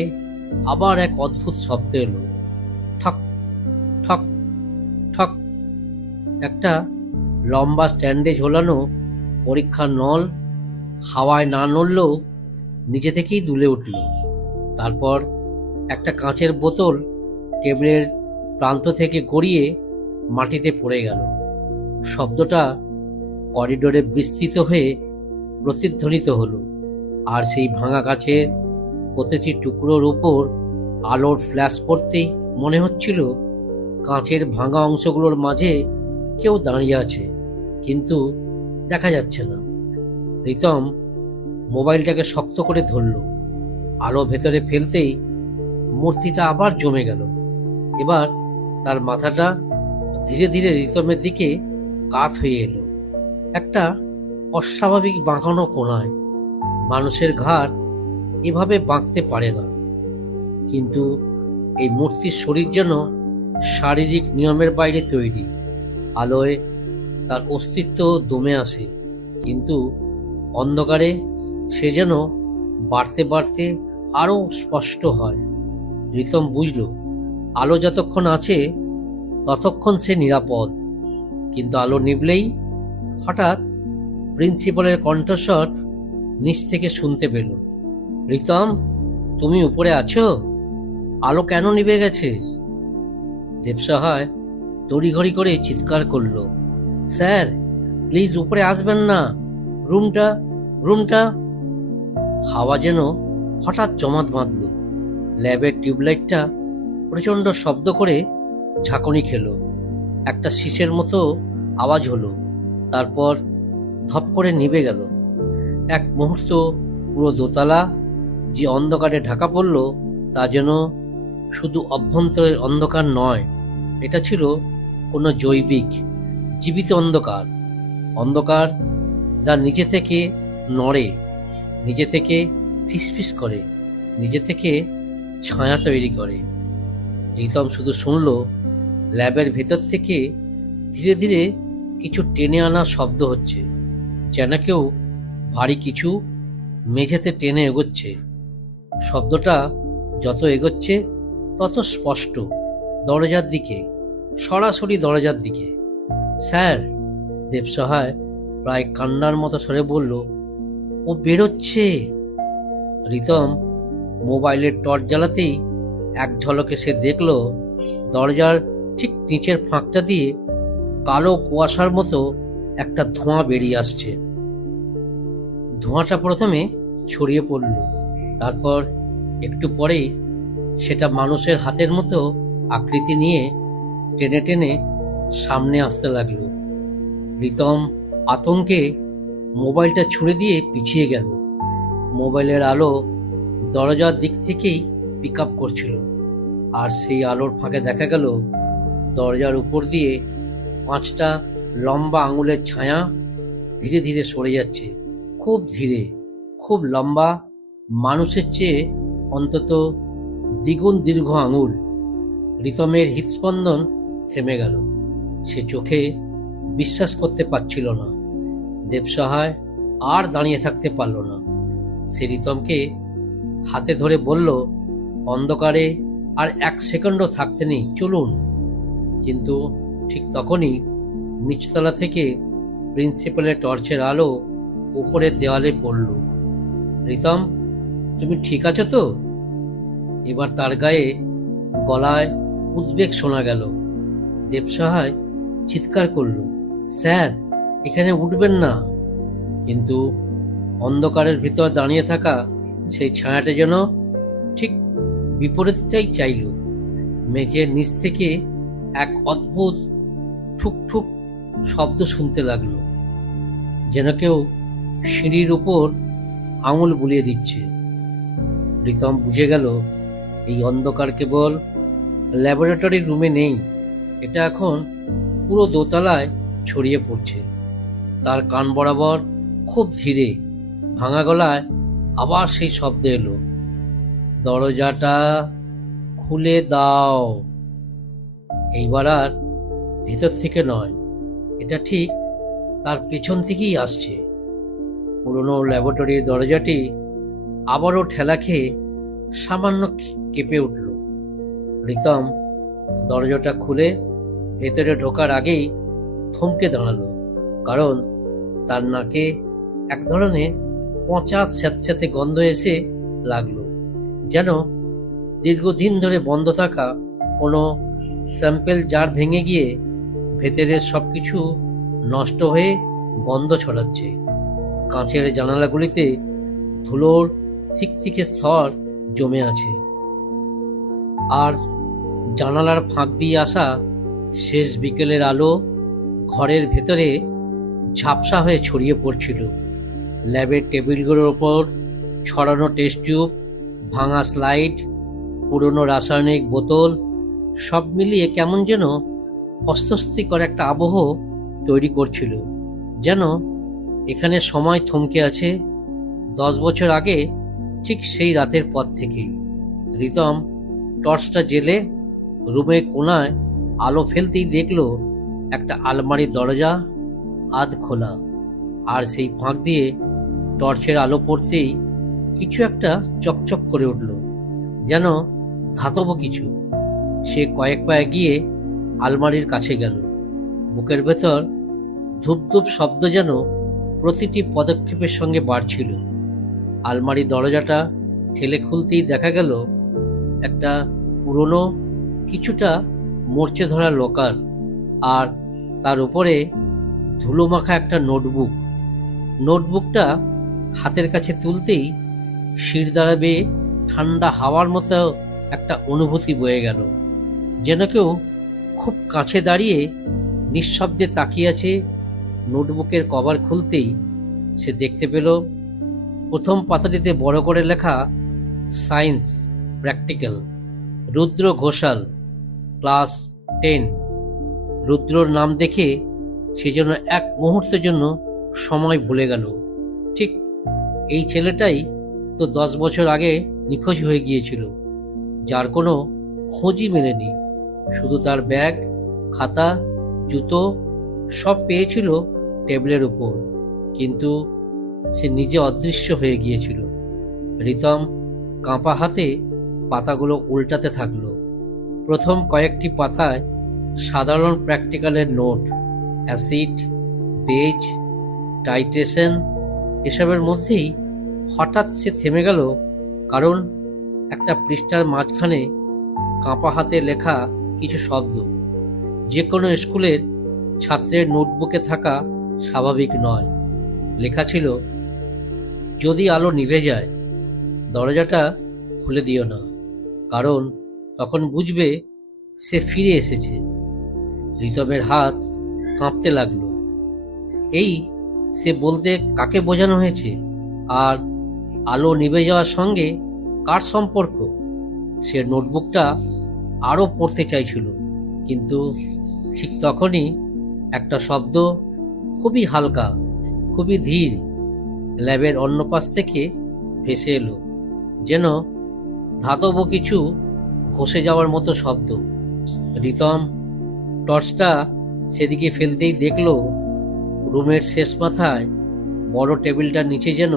আবার এক অদ্ভুত শব্দ এলো, ঠক ঠক ঠক। একটা লম্বা স্ট্যান্ডে ঝোলানো পরীক্ষার নল হাওয়ায় না নড়লেও নিজে থেকেই দুলে উঠল। তারপর একটা কাঁচের বোতল টেবিলের প্রান্ত থেকে গড়িয়ে মাটিতে পড়ে গেল। শব্দটা করিডোরে বিস্তৃত হয়ে প্রতিধ্বনিত হলো, আর সেই ভাঙা কাছের প্রতিটি টুকরোর উপর আলোর ফ্ল্যাশ পড়তেই মনে হচ্ছিল কাঁচের ভাঙা অংশগুলোর মাঝে কেউ দাঁড়িয়ে আছে, কিন্তু দেখা যাচ্ছে না। রিতম মোবাইলটাকে শক্ত করে ধরল। আলো ভেতরে ফেলতেই মূর্তিটা আবার জমে গেল। এবার তার মাথাটা ধীরে ধীরে রিতমের দিকে কাত হয়ে এলো, একটা অস্বাভাবিক বাঁকানো কোণায়। মানুষের ঘাড় এভাবে বাঁকতে পারে না, কিন্তু এই মূর্তির শরীর যেন শারীরিক নিয়মের বাইরে তৈরি। আলোয় তার অস্তিত্ব দমে আসে, কিন্তু অন্ধকারে সে যেন বাড়তে বাড়তে আরো স্পষ্ট হয়। রিতম বুঝল, আলো যতক্ষণ আছে ততক্ষণ সে নিরাপদ, কিন্তু আলো নিভলেই হঠাৎ প্রিন্সিপালের কণ্ঠস্বর নিচ থেকে শুনতে পেল, রিতম, তুমি উপরে আছো? আলো কেন নিভে গেছে? দেবসহায় তড়িঘড়ি করে চিৎকার করল, স্যার, প্লিজ উপরে আসবেন না, রুমটা রুমটা। হাওয়া যেন হঠাৎ জমাট বাঁধল। ল্যাবের টিউবলাইটটা প্রচণ্ড শব্দ করে ঝাঁকুনি খেল। একটা শীষের মতো আওয়াজ হলো, তারপর ধপ করে নিভে গেল। এক মুহূর্ত পুরো দোতলা যে অন্ধকারে ঢাকা পড়ল, তা যেন শুধু অভ্যন্তরের অন্ধকার নয়, এটা ছিল কোনো জৈবিক জীবিত অন্ধকার। অন্ধকার যা নিজে থেকে নড়ে, নিজে থেকে ফিসফিস করে, নিজে থেকে ছায়া তৈরি করে। রিতম শুধু শুনল, ল্যাবের ভেতর থেকে ধীরে ধীরে কিছু টেনে আনা শব্দ হচ্ছে, যেন কেউ ভারী কিছু মেঝেতে টেনে এগোচ্ছে। শব্দটা যত এগোচ্ছে তত স্পষ্ট, দরজার দিকে, সরাসরি দরজার দিকে। স্যার, দেবসহায় প্রায় কান্নার মতো স্বরে বলল, ও বেরোচ্ছে। রিতম মোবাইলের টর্চ জ্বালাতেই এক ঝলকে সে দেখল দরজার ঠিক নিচের ফাঁকটা দিয়ে কালো কুয়াশার মতো একটা ধোঁয়া বেরিয়ে আসছে। ধোঁয়াটা প্রথমে ছড়িয়ে পড়ল, তারপর একটু পরেই সেটা মানুষের হাতের মতো আকৃতি নিয়ে টেনে টেনে সামনে আসতে লাগলো। রিতম আতঙ্কে মোবাইলটা ছুঁড়ে দিয়ে পিছিয়ে গেল। মোবাইলের আলো দরজার দিক থেকেই পিক আপ করছিল, আর সেই আলোর ফাঁকে দেখা গেল দরজার উপর দিয়ে 5টা লম্বা আঙুলের ছায়া ধীরে ধীরে সরে যাচ্ছে, খুব ধীরে, খুব লম্বা, মানুষের চেয়ে অন্তত দ্বিগুণ দীর্ঘ আঙুল। রিতমের হৃদস্পন্দন থেমে গেল। সে চোখে বিশ্বাস করতে পারছিল না। দেবসহায় আর দাঁড়িয়ে থাকতে পারল না। সে রিতমকে হাতে ধরে বলল, অন্ধকারে আর 1 সেকেন্ডও থাকতে নেই, চলুন। কিন্তু ঠিক তখনই নিচতলা থেকে প্রিন্সিপালের টর্চের আলো উপরের দেওয়ালে পড়ল। রিতম, তুমি ঠিক আছো তো? এবার তার গায়ে গলায় উদ্বেগ শোনা গেল। দেবসহায় চিৎকার করল, স্যার, এখানে উঠবেন না। কিন্তু অন্ধকারের ভিতর দাঁড়িয়ে থাকা সেই ছায়াটা যেন ঠিক বিপরীতটাই চাইল। মেঝের নিচ থেকে এক অদ্ভুত ঠুক ঠুক শব্দ শুনতে লাগলো, যেন কেউ সিঁড়ির উপর আঙুল বুলিয়ে দিচ্ছে। রিতম বুঝে গেল এই অন্ধকার কেবল ল্যাবরেটরির রুমে নেই, এটা এখন পুরো দোতলায় ছড়িয়ে পড়ছে। তার কান বরাবর খুব ধীরে ভাঙা গলায় আবার সেই শব্দ এলো, দরজাটা খুলে দাও। এইবার আর ভেতর থেকে নয়, এটা ঠিক তার পেছন থেকেই আসছে। পুরনো ল্যাবরেটরির দরজাটি আবারও ঠেলা খেয়ে সামান্য কেঁপে উঠল। রিতম দরজাটা খুলে ভেতরে ঢোকার আগেই থমকে দাঁড়ালো, কারণ তার নাকে এক ধরনের পচা স্যাঁতস্যাঁতে গন্ধ এসে লাগলো, যেন দীর্ঘদিন ধরে বন্ধ থাকা কোনো স্যাম্পেল জার ভেঙে গিয়ে ভেতরের সবকিছু নষ্ট হয়ে গন্ধ ছড়াচ্ছে। কাঁচের জানালাগুলিতে ধুলোর থিকথিকে স্তর জমে আছে, আর জানালার ফাঁক দিয়ে আসা শেষ বিকেলের আলো ঘরের ভেতরে ঝাপসা হয়ে ছড়িয়ে পড়ছিল। ল্যাবের টেবিলগুলোর ওপর ছড়ানো টেস্ট টিউব, ভাঙা স্লাইড, পুরনো রাসায়নিক বোতল, সব মিলিয়ে কেমন যেন অস্বস্তিকর একটা আবহ তৈরি করছিল, যেন এখানে সময় থমকে আছে 10 বছর আগে, ঠিক সেই রাতের পর থেকেই। রিতম টর্চটা জেলে রুমের কোনায় আলো ফেলতেই দেখল একটা আলমারির দরজা আধ খোলা, আর সেই ফাঁক দিয়ে টর্চের আলো পড়তেই কিছু একটা চকচক করে উঠল, যেন ধাতব কিছু। সে কয়েক পা এগিয়ে আলমারির কাছে গেল। বুকের ভেতর ধূপধূপ শব্দ যেন প্রতিটি পদক্ষেপের সঙ্গে বাড়ছিল। আলমারির দরজাটা ঠেলে খুলতেই দেখা গেল একটা পুরনো, কিছুটা মরচে ধরা লকার, আর তার উপরে ধুলো মাখা একটা নোটবুক। নোটবুকটা হাতের কাছে তুলতেই শির দাঁড়াবে ঠান্ডা হাওয়ার মতো একটা অনুভূতি বয়ে গেল, যেন কেউ খুব কাছে দাঁড়িয়ে নিঃশব্দে তাকিয়ে আছে। নোটবুকের কভার খুলতেই সে দেখতে পেল প্রথম পাতাটিতে বড় করে লেখা সায়েন্স প্র্যাকটিক্যাল, রুদ্র ঘোষাল, ক্লাস 10। রুদ্রর নাম দেখে সে যেন এক মুহূর্তের জন্য সময় ভুলে গেল। ঠিক এই ছেলেটাই তো 10 বছর আগে নিখোঁজ হয়ে গিয়েছিল, যার কোনো খোঁজই মেলেনি। শুধু তার ব্যাগ, খাতা, জুতো সব পেয়েছিল টেবিলের উপর, কিন্তু সে নিজে অদৃশ্য হয়ে গিয়েছিল। রিতম কাঁপা হাতে পাতাগুলো উল্টাতে থাকলো। প্রথম কয়েকটি পাতায় সাধারণ প্র্যাকটিক্যালের নোট, অ্যাসিড, বেজ, টাইট্রেশন, এসবের মধ্যেই হঠাৎ সে থেমে গেল কারণ একটা পৃষ্ঠার মাঝখানে কাঁপা হাতে লেখা কিছু শব্দ যে কোনো স্কুলের ছাত্রের নোটবুকে থাকা স্বাভাবিক নয়। লেখা ছিল, যদি আলো নিভে যায় দরজাটা খুলে দিও না, কারণ তখন বুঝবে সে ফিরে এসেছে। রিতমের হাত কাঁপতে লাগলো। এই সে বলতে কাকে বোঝানো হয়েছে? আর আলো নিভে যাওয়ার সঙ্গে কার সম্পর্ক? সে নোটবুকটা আরও পড়তে চাইছিল, কিন্তু ঠিক তখনই একটা শব্দ, খুবই হালকা, খুবই ধীর, ল্যাবের অন্য পাশ থেকে ভেসে এলো, যেন ধাতব কিছু ঘষে যাওয়ার মতো শব্দ। রিতম টর্চটা সেদিকে ফেলতেই দেখল রুমের শেষ মাথায় বড় টেবিলটার নিচে যেন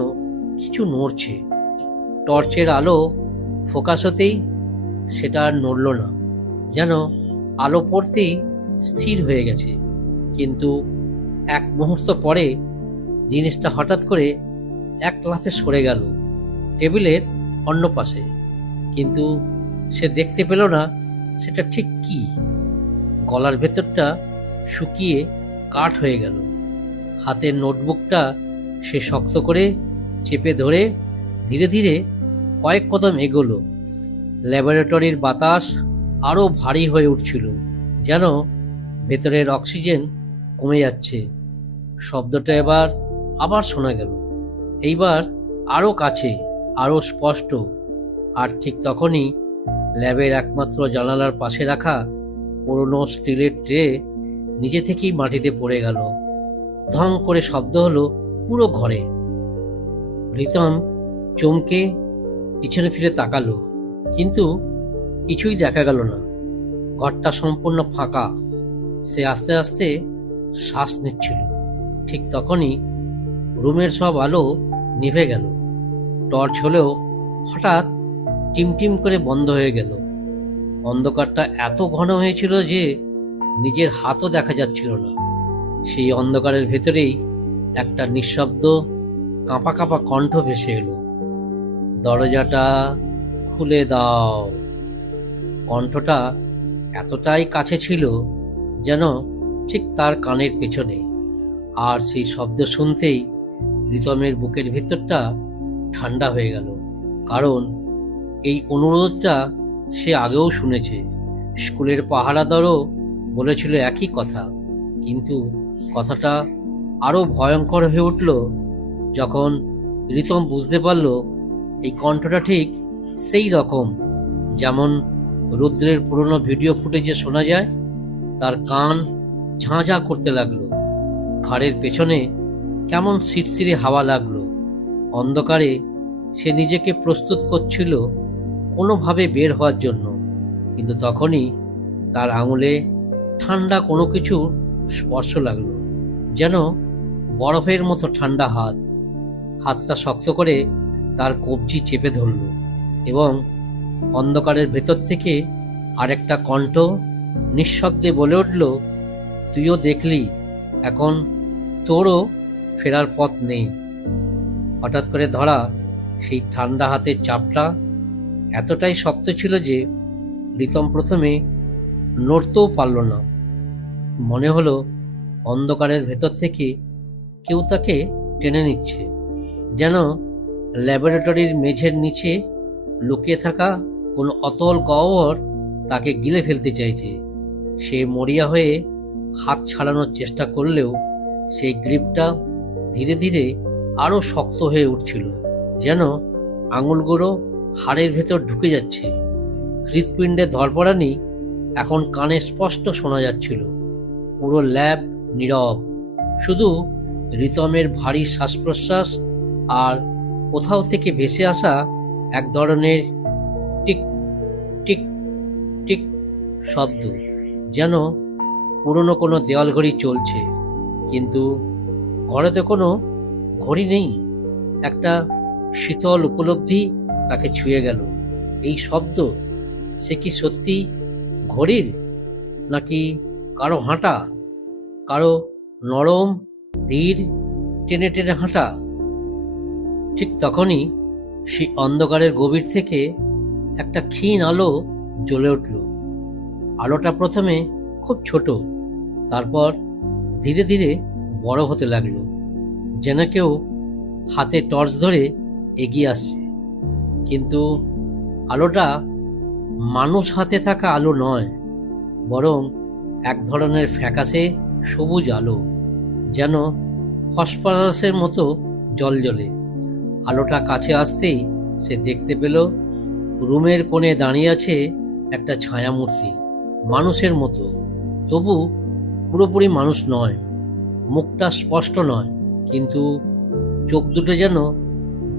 কিছু নড়ছে। টর্চের আলো ফোকাস হতেই সেটা আর নড়ল না, যেন আলো পড়তেই স্থির হয়ে গেছে। কিন্তু এক মুহূর্ত পরে জিনিসটা হঠাৎ করে এক লাফে সরে গেল টেবিলের অন্য পাশে। কিন্তু সে দেখতে পেল না সেটা ঠিক কি। গলার ভেতরটা শুকিয়ে কাঠ হয়ে গেল। হাতের নোটবুকটা সে শক্ত করে চেপে ধরে ধীরে ধীরে কয়েক কদম এগোলো। ল্যাবরেটরির বাতাস আরও ভারী হয়ে উঠছিল, যেন ভেতরের অক্সিজেন কমে যাচ্ছে। শব্দটা আবার শোনা গেল, এইবার আরও কাছে, আরও স্পষ্ট। আর ঠিক তখনই ল্যাবের একমাত্র জানালার পাশে রাখা পুরনো স্টিলের ট্রে নিজে থেকেই মাটিতে পড়ে গেল। ধং করে শব্দ হলো পুরো ঘরে। রিতম চমকে পিছনে ফিরে তাকালো, কিন্তু কিছুই দেখা গেল না। ঘরটা সম্পূর্ণ ফাঁকা। সে আস্তে আস্তে শ্বাস নিচ্ছিল। ঠিক তখনই রুমের সব আলো নিভে গেল। টর্চ হলেও হঠাৎ টিমটিম করে বন্ধ হয়ে গেল। অন্ধকারটা এত ঘন হয়েছিল যে নিজের হাতও দেখা যাচ্ছিল না। সেই অন্ধকারের ভেতরেই একটা নিঃশব্দ কাঁপা কাঁপা কণ্ঠ ভেসে এলো, দরজাটা খুলে দাও। কণ্ঠটা এতটাই কাছে ছিল যেন ঠিক তার কানের পেছনে। আর সেই শব্দ শুনতেই রিতমের বুকের ভিতরটা ঠান্ডা হয়ে গেল, কারণ এই অনুরোধটা সে আগেও শুনেছে। স্কুলের পাহারাদারও বলেছিল একই কথা, কিন্তু কথাটা আরো ভয়ঙ্কর হয়ে উঠল যখন রিতম বুঝতে পারল এই কণ্ঠটা ঠিক সেই রকম যেমন রুদ্রের পুরনো ভিডিও ফুটেজে শোনা যায়। তার কান ঝাঁ ঝাঁ করতে লাগলো, ঘাড়ের পেছনে কেমন শিরশিরে হাওয়া লাগলো। অন্ধকারে সে নিজেকে প্রস্তুত করছিল কোনোভাবে বের হওয়ার জন্য, কিন্তু তখনই তার আঙুলে ঠান্ডা কোনো কিছুর স্পর্শ লাগলো, যেন বরফের মতো ঠান্ডা হাত। হাতটা শক্ত করে তার কবজি চেপে ধরল, এবং অন্ধকারের ভেতর থেকে আরেকটা কণ্ঠ নিঃশব্দে বলে উঠল, তুইও দেখলি, এখন তোরও ফেরার পথ নেই। হঠাৎ করে ধরা সেই ঠান্ডা হাতের চাপটা এতটাই শক্ত ছিল যে রিতম প্রথমে নড়তেও পারল না। মনে হলো অন্ধকারের ভেতর থেকে কেউ তাকে টেনে নিচ্ছে, যেন ল্যাবরেটরির মেঝের নিচে লুকিয়ে থাকা কোনো অতল গহ্বর তাকে গিলে ফেলতে চাইছে। সে মরিয়া হয়ে হাত ছাড়ানোর চেষ্টা করলেও সেই গ্রিপটা ধীরে ধীরে আরো শক্ত হয়ে উঠছিল, যেন আঙুলগুলো হাড়ের ভেতর ঢুকে যাচ্ছে। হৃৎপিণ্ডের ধরপড়ানি এখন কানে স্পষ্ট শোনা যাচ্ছিল। পুরো ল্যাব নীরব, শুধু রিতমের ভারী শ্বাস প্রশ্বাস আর কোথাও থেকে ভেসে আসা এক ধরনের টিক টিক টিক শব্দ, যেন পুরনো কোনো দেওয়াল ঘড়ি চলছে। কিন্তু ঘরেতে কোনো ঘড়ি নেই। একটা শীতল উপলব্ধি তাকে ছুঁয়ে গেল। এই শব্দ, সে কি সত্যি ঘড়ির, নাকি কারো হাঁটা, কারো নরম ধীর টেনে টেনে হাঁটা? ঠিক তখনই সেই অন্ধকারের গভীর থেকে একটা ক্ষীণ আলো জ্বলে উঠল। আলোটা প্রথমে খুব ছোট, তারপর ধীরে ধীরে বড় হতে লাগলো, যেন কেউ হাতে টর্চ ধরে এগিয়ে আসছে। কিন্তু আলোটা মানুষ হাতে থাকা আলো নয়, বরং এক ধরনের ফ্যাকাশে সবুজ আলো, যেন ফসফরাসের মতো জ্বলজ্বলে। আলোটা কাছে আসতেই সে দেখতে পেল রুমের কোণে দাঁড়িয়ে আছে একটা ছায়ামূর্তি, মানুষের মতো, তবু পুরোপুরি মানুষ নয়। মুখটা স্পষ্ট নয়, কিন্তু চোখ দুটো যেন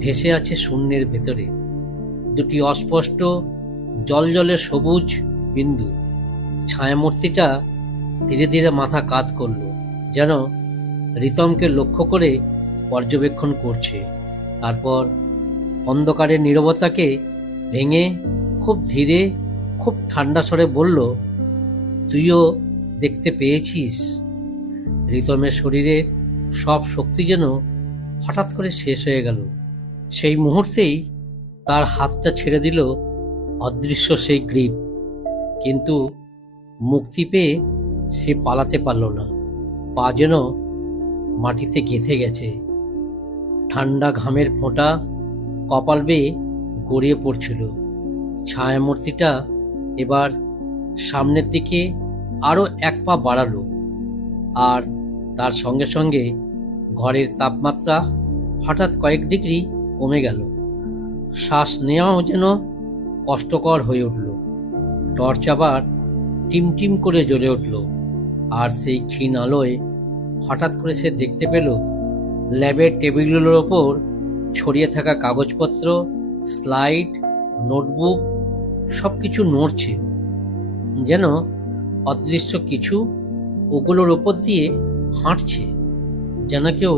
ভেসে আছে শূন্যের ভেতরে, দুটি অস্পষ্ট জলজলে সবুজ বিন্দু। ছায়ামূর্তিটা ধীরে ধীরে মাথা কাত করল, যেন রিতমকে লক্ষ্য করে পর্যবেক্ষণ করছে। তারপর অন্ধকারের নীরবতাকে ভেঙে খুব ধীরে, খুব ঠান্ডা স্বরে বলল, তুইও দেখতে পেয়েছিস? রিতমের শরীরের সব শক্তি যেন হঠাৎ করে শেষ হয়ে গেল। সেই মুহূর্তেই তার হাতটা ছেড়ে দিল অদৃশ্য সেই গ্রিপ, কিন্তু মুক্তি পেয়ে সে পালাতে পারল না। পা যেন মাটিতে গেঁথে গেছে, ঠান্ডা ঘামের ফোঁটা কপাল বেয়ে গড়িয়ে পড়ছিল। ছায়ামূর্তিটা এবার সামনের দিকে আরো এক পা বাড়ালো, আর তার সঙ্গে সঙ্গে ঘরের তাপমাত্রা হঠাৎ কয়েক ডিগ্রি কমে গেল। শ্বাস নেওয়াও যেন কষ্টকর হয়ে উঠল। টর্চ আবার টিমটিম করে জ্বলে উঠল, আর সেই ক্ষীণ আলোয় হঠাৎ করে সে দেখতে পেল ল্যাবের টেবিলগুলোর ওপর ছড়িয়ে থাকা কাগজপত্র, স্লাইড, নোটবুক সবকিছু নড়ছে, যেন অদৃশ্য কিছু ওগুলোর ওপর দিয়ে হাঁটছে, যেন কেউ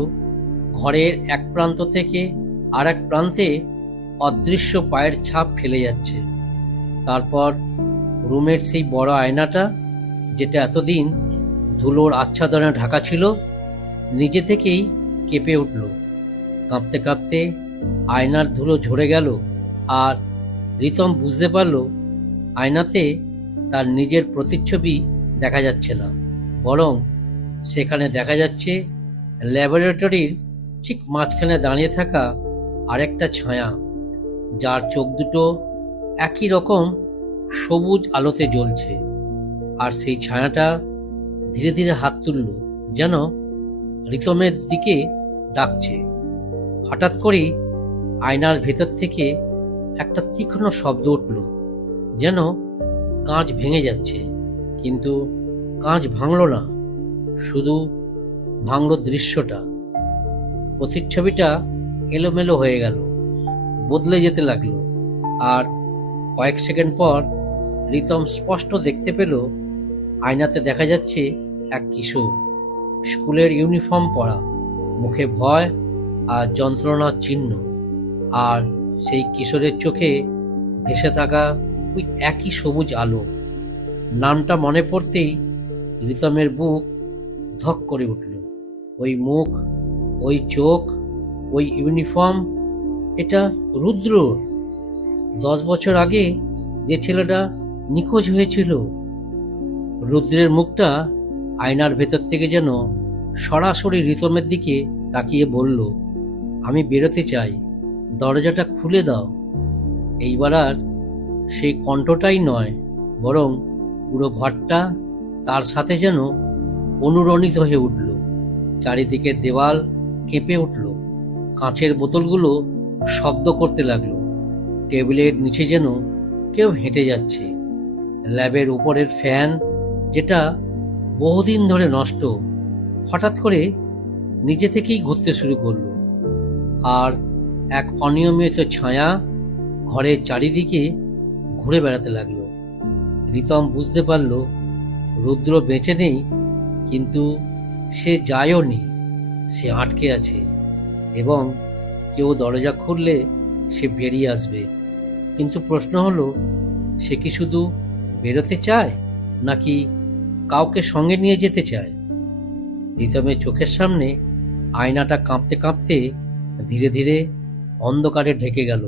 ঘরের এক প্রান্ত থেকে আর এক প্রান্তে অদৃশ্য পায়ের ছাপ ফেলে যাচ্ছে। তারপর রুমের সেই বড় আয়নাটা, যেটা এতদিন ধুলোর আচ্ছাদনে ঢাকা ছিল, নিজে থেকেই কেঁপে উঠল। কাঁপতে কাঁপতে আয়নার ধুলো ঝরে গেল, আর রিতম বুঝতে পারল আয়নাতে তার নিজের প্রতিচ্ছবি দেখা যাচ্ছে না, বরং সেখানে দেখা যাচ্ছে ল্যাবরেটরির ঠিক মাঝখানে দাঁড়িয়ে থাকা আরেকটা ছায়া, যার চোখ দুটো একই রকম সবুজ আলোতে জ্বলছে। আর সেই ছায়াটা ধীরে ধীরে হাত তুলল, যেন রিতমের দিকে ডাকছে। হঠাৎ করেই আয়নার ভেতর থেকে একটা তীক্ষ্ণ শব্দ উঠল, যেন কাঁচ ভেঙে যাচ্ছে। কিন্তু কাঁচ ভাঙল না, শুধু ভাঙল দৃশ্যটা। প্রতিচ্ছবিটা এলোমেলো হয়ে গেল, বদলে যেতে লাগলো। আর কয়েক সেকেন্ড পর রিতম স্পষ্ট দেখতে পেল আয়নাতে দেখা যাচ্ছে এক কিশোর, স্কুলের ইউনিফর্ম পরা, মুখে ভয় আর যন্ত্রণার চিহ্ন। আর সেই কিশোরের চোখে ভেসে থাকা ওই একই সবুজ আলো। নামটা মনে পড়তেই রিতমের বুক ধক করে উঠল। ওই মুখ, ওই চোখ, ওই ইউনিফর্ম, এটা রুদ্রর। 10 বছর আগে যে ছেলেটা নিখোঁজ হয়েছিল। রুদ্রের মুখটা আয়নার ভেতর থেকে যেন সরাসরি রিতমের দিকে তাকিয়ে বলল, আমি বেরোতে চাই, দরজাটা খুলে দাও। এইবার আর সেই কণ্ঠটাই নয়, বরং পুরো ঘরটা তার সাথে যেন অনুরণিত হয়ে উঠল। চারিদিকের দেওয়াল কেঁপে উঠল, কাঁচের বোতলগুলো শব্দ করতে লাগলো, টেবিলের নিচে যেন কেউ হেঁটে যাচ্ছে। ল্যাবের উপরের ফ্যান, যেটা বহুদিন ধরে নষ্ট, হঠাৎ করে নিজে থেকেই ঘুরতে শুরু করলো। আর এক অনিয়মিত ছায়া ঘরের চারিদিকে ঘুরে বেড়াতে লাগলো। রিতম বুঝতে পারল রুদ্র বেঁচে নেই, কিন্তু সে যায়ও নি, সে আটকে আছে, এবং কেউ দরজা খুললে সে বেরিয়ে আসবে। কিন্তু প্রশ্ন হলো, সে কি শুধু বেরোতে চায়, নাকি কাউকে সঙ্গে নিয়ে যেতে চায়? রিতমের চোখের সামনে আয়নাটা কাঁপতে কাঁপতে ধীরে ধীরে অন্ধকারে ঢেকে গেল।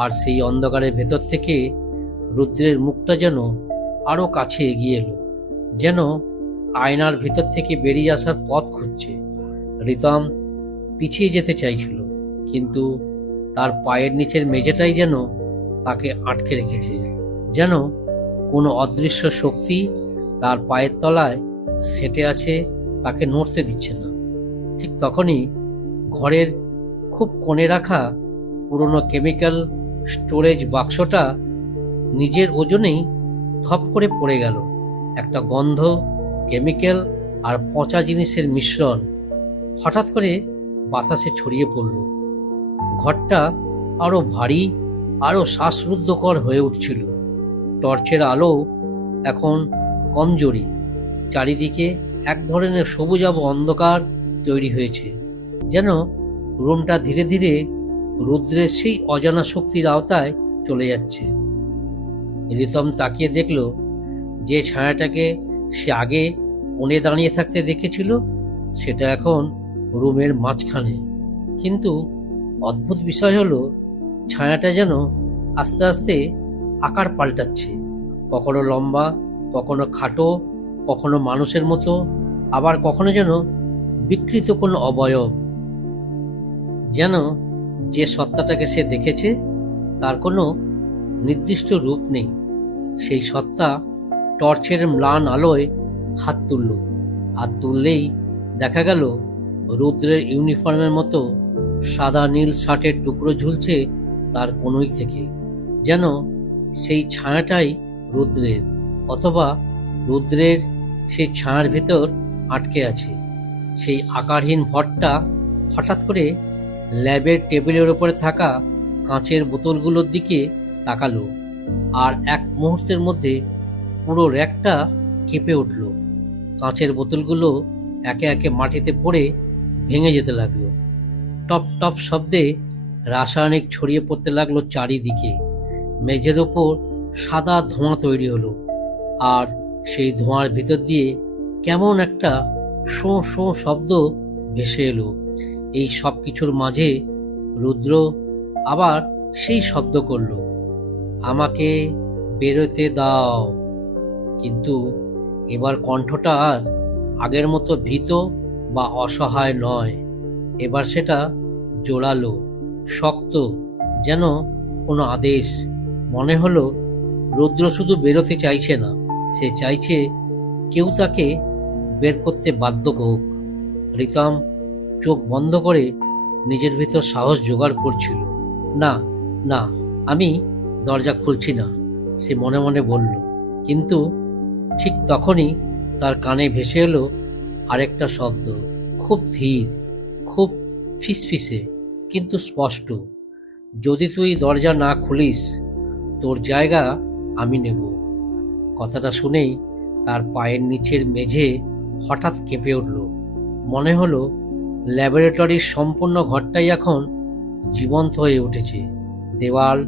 আর সেই অন্ধকারের ভেতর থেকে রুদ্রের মুখটা যেন আরো কাছে এগিয়ে এলো, যেন আয়নার ভিতর থেকে বেরিয়ে আসার পথ খুঁজছে। রিতম পিছিয়ে যেতে চাইছিল, কিন্তু তার পায়ের নিচের মেঝেটাই যেন তাকে আটকে রেখেছে, যেন কোনো অদৃশ্য শক্তি তার পায়ের তলায় সেঁটে আছে, তাকে নড়তে দিচ্ছে না। ঠিক তখনই ঘরের খুব কোণে রাখা পুরনো কেমিক্যাল স্টোরেজ বাক্সটা নিজের ওজনেই ধপ করে পড়ে গেল। একটা গন্ধ, কেমিক্যাল আর পচা জিনিসের মিশ্রণ হঠাৎ করে বাতাসে ছড়িয়ে পড়ল। ঘরটা আরো ভারী, আরো শ্বাসরুদ্ধকর হয়ে উঠছিল। টর্চের আলো এখন কমজোরি, চারিদিকে এক ধরনের সবুজাভ অন্ধকার তৈরি হয়েছে, যেন রুমটা ধীরে ধীরে রুদ্রের সেই অজানা শক্তির আওতায় চলে যাচ্ছে। রিতম তাকিয়ে দেখল যে ছায়াটাকে সে আগে কোণে দাঁড়িয়ে থাকতে দেখেছিল, সেটা এখন রুমের মাঝখানে। কিন্তু অদ্ভুত বিষয় হলো, ছায়াটা যেন আস্তে আস্তে আকার পাল্টাচ্ছে, কখনো লম্বা, কখনো খাটো, কখনো মানুষের মতো, আবার কখনো যেন বিকৃত কোনো অবয়ব। যেন যে সত্তাটাকে সে দেখেছে তার কোনো নির্দিষ্ট রূপ নেই। সেই সত্তা টর্চের ম্লান আলোয় হাত তুলল, আর তুললেই দেখা গেল রুদ্রের ইউনিফর্মের মতো সাদা নীল শার্টের টুকরো ঝুলছে তার কনুই থেকে, যেন সেই ছায়াটাই রুদ্রের, অথবা রুদ্রের সেই ছায়ার ভেতর আটকে আছে। সেই আকারহীন ভরটা হঠাৎ করে ল্যাবের টেবিলের ওপরে থাকা কাঁচের বোতলগুলোর দিকে তাকালো, আর এক মুহূর্তের মধ্যে পুরো র্যাকটা কেঁপে উঠল। কাঁচের বোতলগুলো একে একে মাটিতে পড়ে ভেঙে যেতে লাগলো। টপ টপ শব্দে রাসায়নিক ছড়িয়ে পড়তে লাগলো চারিদিকে। মেঝের ওপর সাদা ধোঁয়া তৈরি হলো, আর সেই ধোঁয়ার ভিতর দিয়ে কেমন একটা শোঁ শোঁ শব্দ ভেসে এলো। এই সব কিছুর মাঝে রুদ্র আবার সেই শব্দ করল, আমাকে বেরোতে দাও। কিন্তু এবার কণ্ঠটা আর আগের মতো ভীত বা অসহায় নয়, এবার সেটা জোরালো, শক্ত, যেন কোনো আদেশ। মনে হলো রুদ্র শুধু বেরোতে চাইছে না, সে চাইছে কেউ তাকে বের করতে বাধ্য হোক। রিতম চোখ বন্ধ করে নিজের ভিতর সাহস জোগাড় করছিল। না না, আমি দরজা খুলছি না, সে মনে মনে বলল। কিন্তু ঠিক তখনই তার কানে ভেসে এলো আরেকটা শব্দ, খুব ধীর, খুব ফিসফিসে, কিন্তু স্পষ্ট, যদি তুই দরজা না খুলিস তোর জায়গা আমি নেব। কথাটা শুনেই তার পায়ের নিচের মেঝে হঠাৎ কেঁপে উঠল। মনে হলো ল্যাবরেটরির সম্পূর্ণ ঘরটাই এখন জীবন্ত হয়ে উঠেছে। দেওয়াল,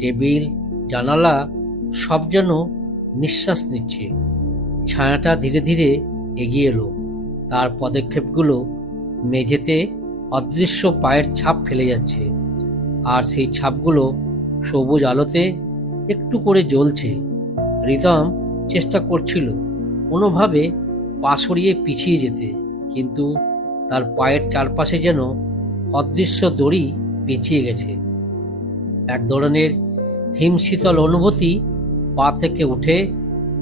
টেবিল, জানালা সব যেন নিঃশ্বাস নিচ্ছে। ছায়াটা ধীরে ধীরে এগিয়ে এলো, তার পদক্ষেপগুলো মেঝেতে অদৃশ্য পায়ের ছাপ ফেলে যাচ্ছে, আর সেই ছাপগুলো সবুজ আলোতে একটু করে জ্বলছে। রিতম চেষ্টা করছিল কোনোভাবে পা সরিয়ে পিছিয়ে যেতে, কিন্তু তার পায়ের চারপাশে যেন অদৃশ্য দড়ি পেঁচিয়ে গেছে। এক ধরনের হিমশীতল অনুভূতি পা থেকে উঠে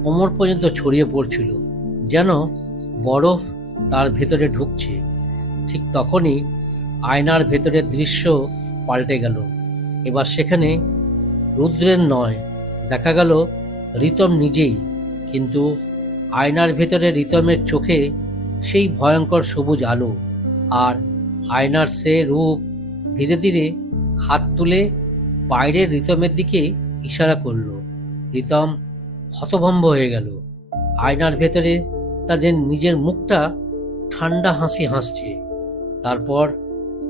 কোমর পর্যন্ত ছড়িয়ে পড়ছিল, যেন বরফ তার ভেতরে ঢুকছে। ঠিক তখনই আয়নার ভেতরের দৃশ্য পাল্টে গেল। এবার সেখানে রুদ্রের নয়, দেখা গেল রিতম নিজেই। কিন্তু আয়নার ভেতরে রিতমের চোখে সেই ভয়ঙ্কর সবুজ আলো, আর আয়নার সে রূপ ধীরে ধীরে হাত তুলে বাইরের রিতমের দিকে ইশারা করল। রিতম হতভম্ব হয়ে গেল। আয়নার ভেতরে তাদের নিজের মুখটা ঠান্ডা হাসি হাসছে। তারপর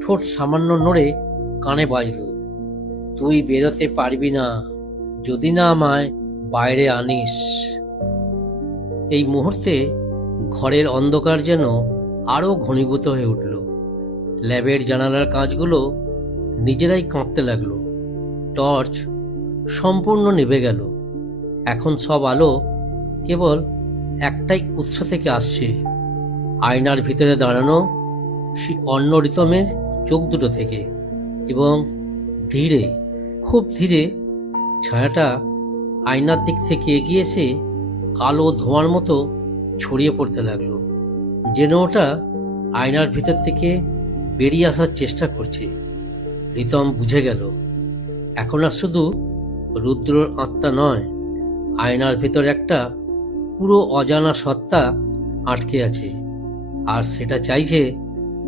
ঠোঁট সামান্য নড়ে কানে বাজল, তুই বেরোতে পারবি না যদি না আমায় বাইরে আনিস। এই মুহূর্তে ঘরের অন্ধকার যেন আরো ঘনীভূত হয়ে উঠল। ল্যাবের জানালার কাঁচগুলো নিজেরাই কাঁপতে লাগলো। টর্চ সম্পূর্ণ নিভে গেল। এখন সব আলো কেবল একটাই উৎস থেকে আসছে, আয়নার ভিতরে দাঁড়ানো সেই অন্য রিতমের চোখ দুটো থেকে। এবং ধীরে, খুব ধীরে ছায়াটা আয়নার দিক থেকে এগিয়ে এসে কালো ধোঁয়ার মতো ছড়িয়ে পড়তে লাগলো, যেন ওটা আয়নার ভিতর থেকে বেরিয়ে আসার চেষ্টা করছে। রিতম বুঝে গেল এখন আর শুধু রুদ্রর আত্মা নয়, আয়নার ভেতর একটা পুরো অজানা সত্তা আটকে আছে, আর সেটা চাইছে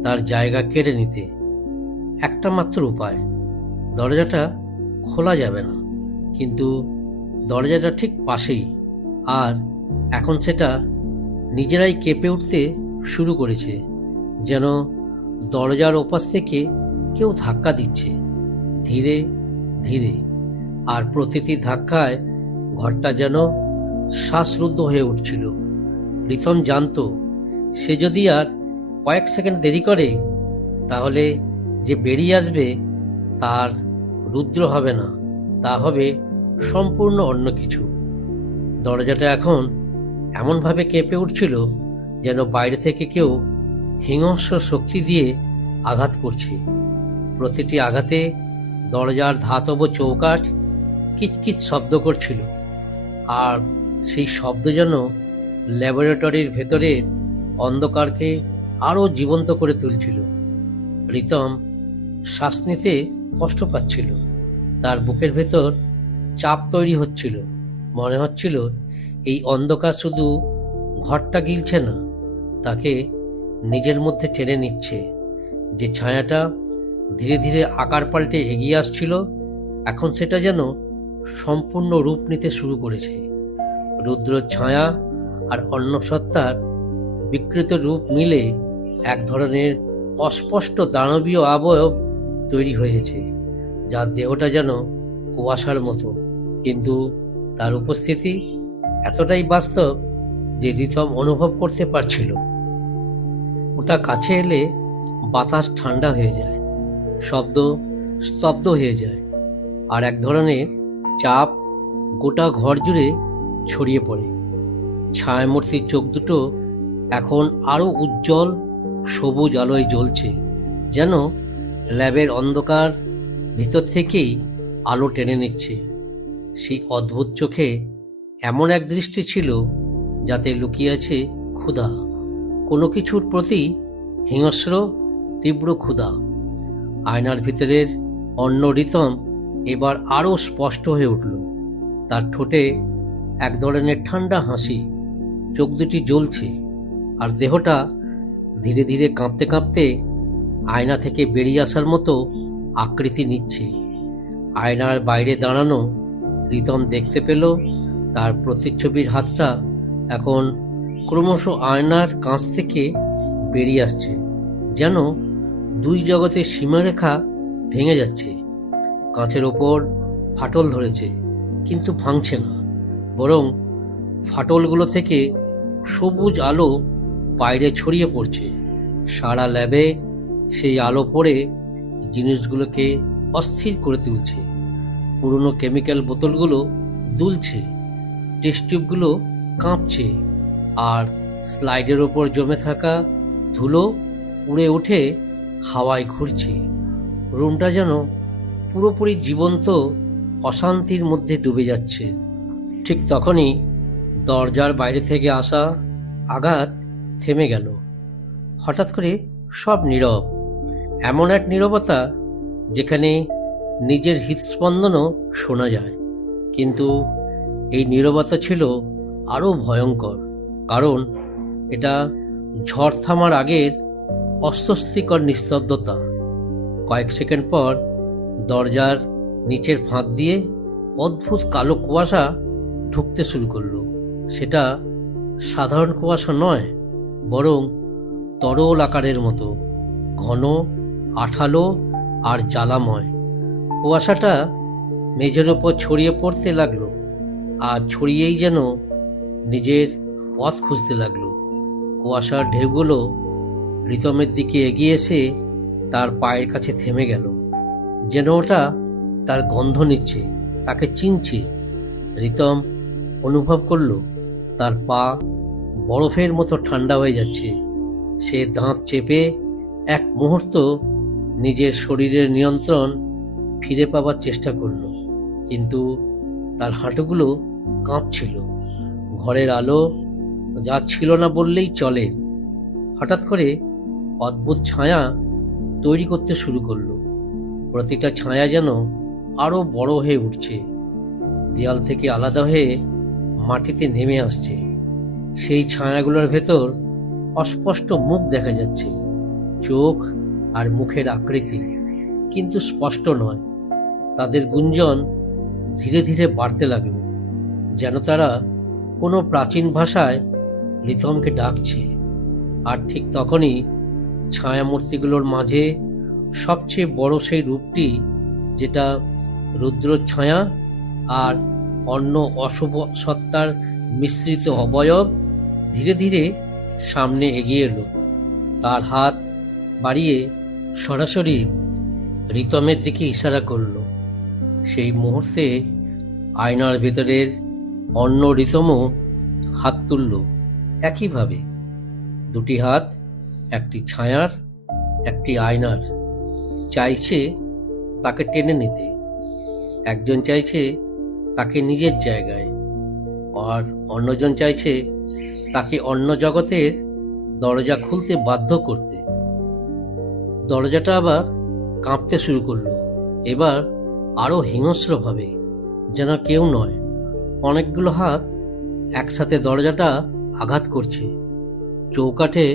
তার জায়গা কেড়ে নিতে। একটা মাত্র উপায়, দরজাটা খোলা যাবে না, কিন্তু দরজাটা ঠিক পাশেই, আর এখন সেটা নিজেরাই কেঁপে উঠতে শুরু করেছে, যেন দরজার ওপাশ থেকে কেউ ধাক্কা দিচ্ছে ধীরে ধীরে। আর প্রতিটি ধাক্কায় ঘরটা যেন শ্বাসরুদ্ধ হয়ে উঠছিল। রিতম জানতো সে যদি আর কয়েক সেকেন্ড দেরি করে তাহলে যে বেরিয়ে আসবে তার রুদ্র হবে না, তা হবে সম্পূর্ণ অন্য কিছু। দরজাটা এখন এমনভাবে কেঁপে উঠছিল যেন বাইরে থেকে কেউ হিংস্র শক্তি দিয়ে আঘাত করছে। প্রতিটি আঘাতে দরজার ধাতব চৌকাঠ কিচকিচ শব্দ করছিল, আর সেই শব্দ যেন ল্যাবরেটরির ভেতরের অন্ধকারকে আরও জীবন্ত করে তুলছিল। রিতম শ্বাস নিতে কষ্ট পাচ্ছিল, তার বুকের ভেতর চাপ তৈরি হচ্ছিল। মনে হচ্ছিল এই অন্ধকার শুধু ঘরটা গিলছে না, তাকে নিজের মধ্যে টেনে নিচ্ছে। যে ছায়াটা ধীরে ধীরে আকার পাল্টে এগিয়ে আসছিল, এখন সেটা যেন সম্পূর্ণ রূপ নিতে শুরু করেছে। রুদ্র ছায়া আর অন্য সত্তার বিকৃত রূপ মিলে এক ধরনের অস্পষ্ট দানবীয় অবয়ব তৈরি হয়েছে, যার দেহটা যেন কুয়াশার মতো, কিন্তু তার উপস্থিতি এতটাই বাস্তব যে রিতম অনুভব করতে পারছিল। ওটা কাছে এলে বাতাস ঠান্ডা হয়ে যায়, শব্দ স্তব্ধ হয়ে যায়, আর এক ধরনের চাপ গোটা ঘর জুড়ে ছড়িয়ে পড়ে। ছায়ামূর্তির চোখ দুটো এখন আরো উজ্জ্বল সবুজ আলোয় জ্বলছে, যেন ল্যাবের অন্ধকার ভিতর থেকেই আলো টেনে নিচ্ছে। সেই অদ্ভুত চোখে এমন এক দৃষ্টি ছিল যাতে লুকিয়ে আছে ক্ষুধা, কোনো কিছুর প্রতি হিংস্র তীব্র ক্ষুধা। আয়নার ভিতরের অন্য রিতম এবার আরো স্পষ্ট হয়ে উঠল। তার ঠোঁটে এক ধরনের ঠান্ডা হাসি, চোখ দুটি জ্বলছে, আর দেহটা ধীরে ধীরে কাঁপতে কাঁপতে আয়না থেকে বেরিয়ে আসার মতো আকৃতি নিচ্ছে। আয়নার বাইরে দাঁড়ানো রিতম দেখতে পেল তার প্রতিচ্ছবির হাতটা এখন ক্রমশ আয়নার কাঁচ থেকে বেরিয়ে আসছে, যেন দুই জগতের সীমারেখা ভেঙে যাচ্ছে। কাঁচের ওপর ফাটল ধরেছে, কিন্তু ভাঙছে না, বরং ফাটলগুলো থেকে সবুজ আলো বাইরে ছড়িয়ে পড়ছে। সারা ল্যাবে সেই আলো পড়ে জিনিসগুলোকে অস্থির করে তুলছে। পুরনো কেমিক্যাল বোতলগুলো দুলছে, টেস্ট টিউবগুলো কাঁপছে, আর স্লাইডের ওপর জমে থাকা ধুলো উড়ে উঠে হাওয়ায় ঘুরছে। রুমটা যেন পুরোপুরি জীবন্ত অশান্তির মধ্যে ডুবে যাচ্ছে। ঠিক তখনই দরজার বাইরে থেকে আসা আঘাত থেমে গেল। হঠাৎ করে সব নীরব, এমন এক নীরবতা যেখানে নিজের হৃদস্পন্দনও শোনা যায়। কিন্তু এই নীরবতা ছিল আরও ভয়ঙ্কর, কারণ এটা ঝড় থামার আগের অস্বস্তিকর নিস্তব্ধতা। কয়েক সেকেন্ড পর দরজার নিচের ফাঁক দিয়ে অদ্ভুত কালো কুয়াশা ঢুকতে শুরু করলো। সেটা সাধারণ কুয়াশা নয়, বরং তরল আকারের মতো, ঘন, আঠালো আর জ্বালাময়। কুয়াশাটা মেঝের ওপর ছড়িয়ে পড়তে লাগলো, আর ছড়িয়েই যেন নিজের পথ খুঁজতে লাগলো। কুয়াশার ঢেউগুলো রিতমের দিকে এগিয়ে এসে তার পায়ের কাছে থেমে গেল। যেন ওটা তার গন্ধ নিচ্ছে, তাকে চিনছে। রিতম অনুভব করলো তার পা বরফের মতো ঠান্ডা হয়ে যাচ্ছে। সে দাঁত চেপে এক মুহূর্ত নিজের শরীরের নিয়ন্ত্রণ ফিরে পাবার চেষ্টা করলো, কিন্তু তার হাঁটুগুলো কাঁপছিল। ঘরের আলো যাচ্ছিল না বললেই চলে। হঠাৎ করে অদ্ভুত ছায়া তৈরি করতে শুরু করলো। প্রতিটা ছায়া যেন আরো বড় হয়ে উঠছে, দেয়াল থেকে আলাদা হয়ে মাটিতে নেমে আসছে। সেই ছায়াগুলোর ভেতর অস্পষ্ট মুখ দেখা যাচ্ছে, চোখ আর মুখের আকৃতি, কিন্তু স্পষ্ট নয়। তাদের গুঞ্জন ধীরে ধীরে বাড়তে লাগলো, যেন তারা কোনো প্রাচীন ভাষায় রিতমকে ডাকছে। আর ঠিক তখনই ছায়ামূর্তিগুলোর মাঝে সবচেয়ে বড় সেই রূপটি, যেটা রুদ্র ছায়া আর অন্য অশুভ সত্তার মিশ্রিত অবয়ব, ধীরে ধীরে সামনে এগিয়ে এলো। তার হাত বাড়িয়ে সরাসরি রিতমের দিকে ইশারা করল। সেই মুহূর্তে আয়নার ভেতরের অন্য রিতমও হাত তুলল একইভাবে। দুটি হাত, একটি ছায়ার, একটি আয়নার, চাইছে তাকে টেনে নিতে। একজন চাইছে তাকে নিজের জায়গায়, আর অন্যজন চাইছে তাকে অন্য জগতের দরজা খুলতে বাধ্য করতে। দরজাটা আবার কাঁপতে শুরু করলো, এবার আরো হিংস্রভাবে, যেন কেউ নয়, অনেকগুলো হাত একসাথে দরজাটা আঘাত করছে। চৌকাঠে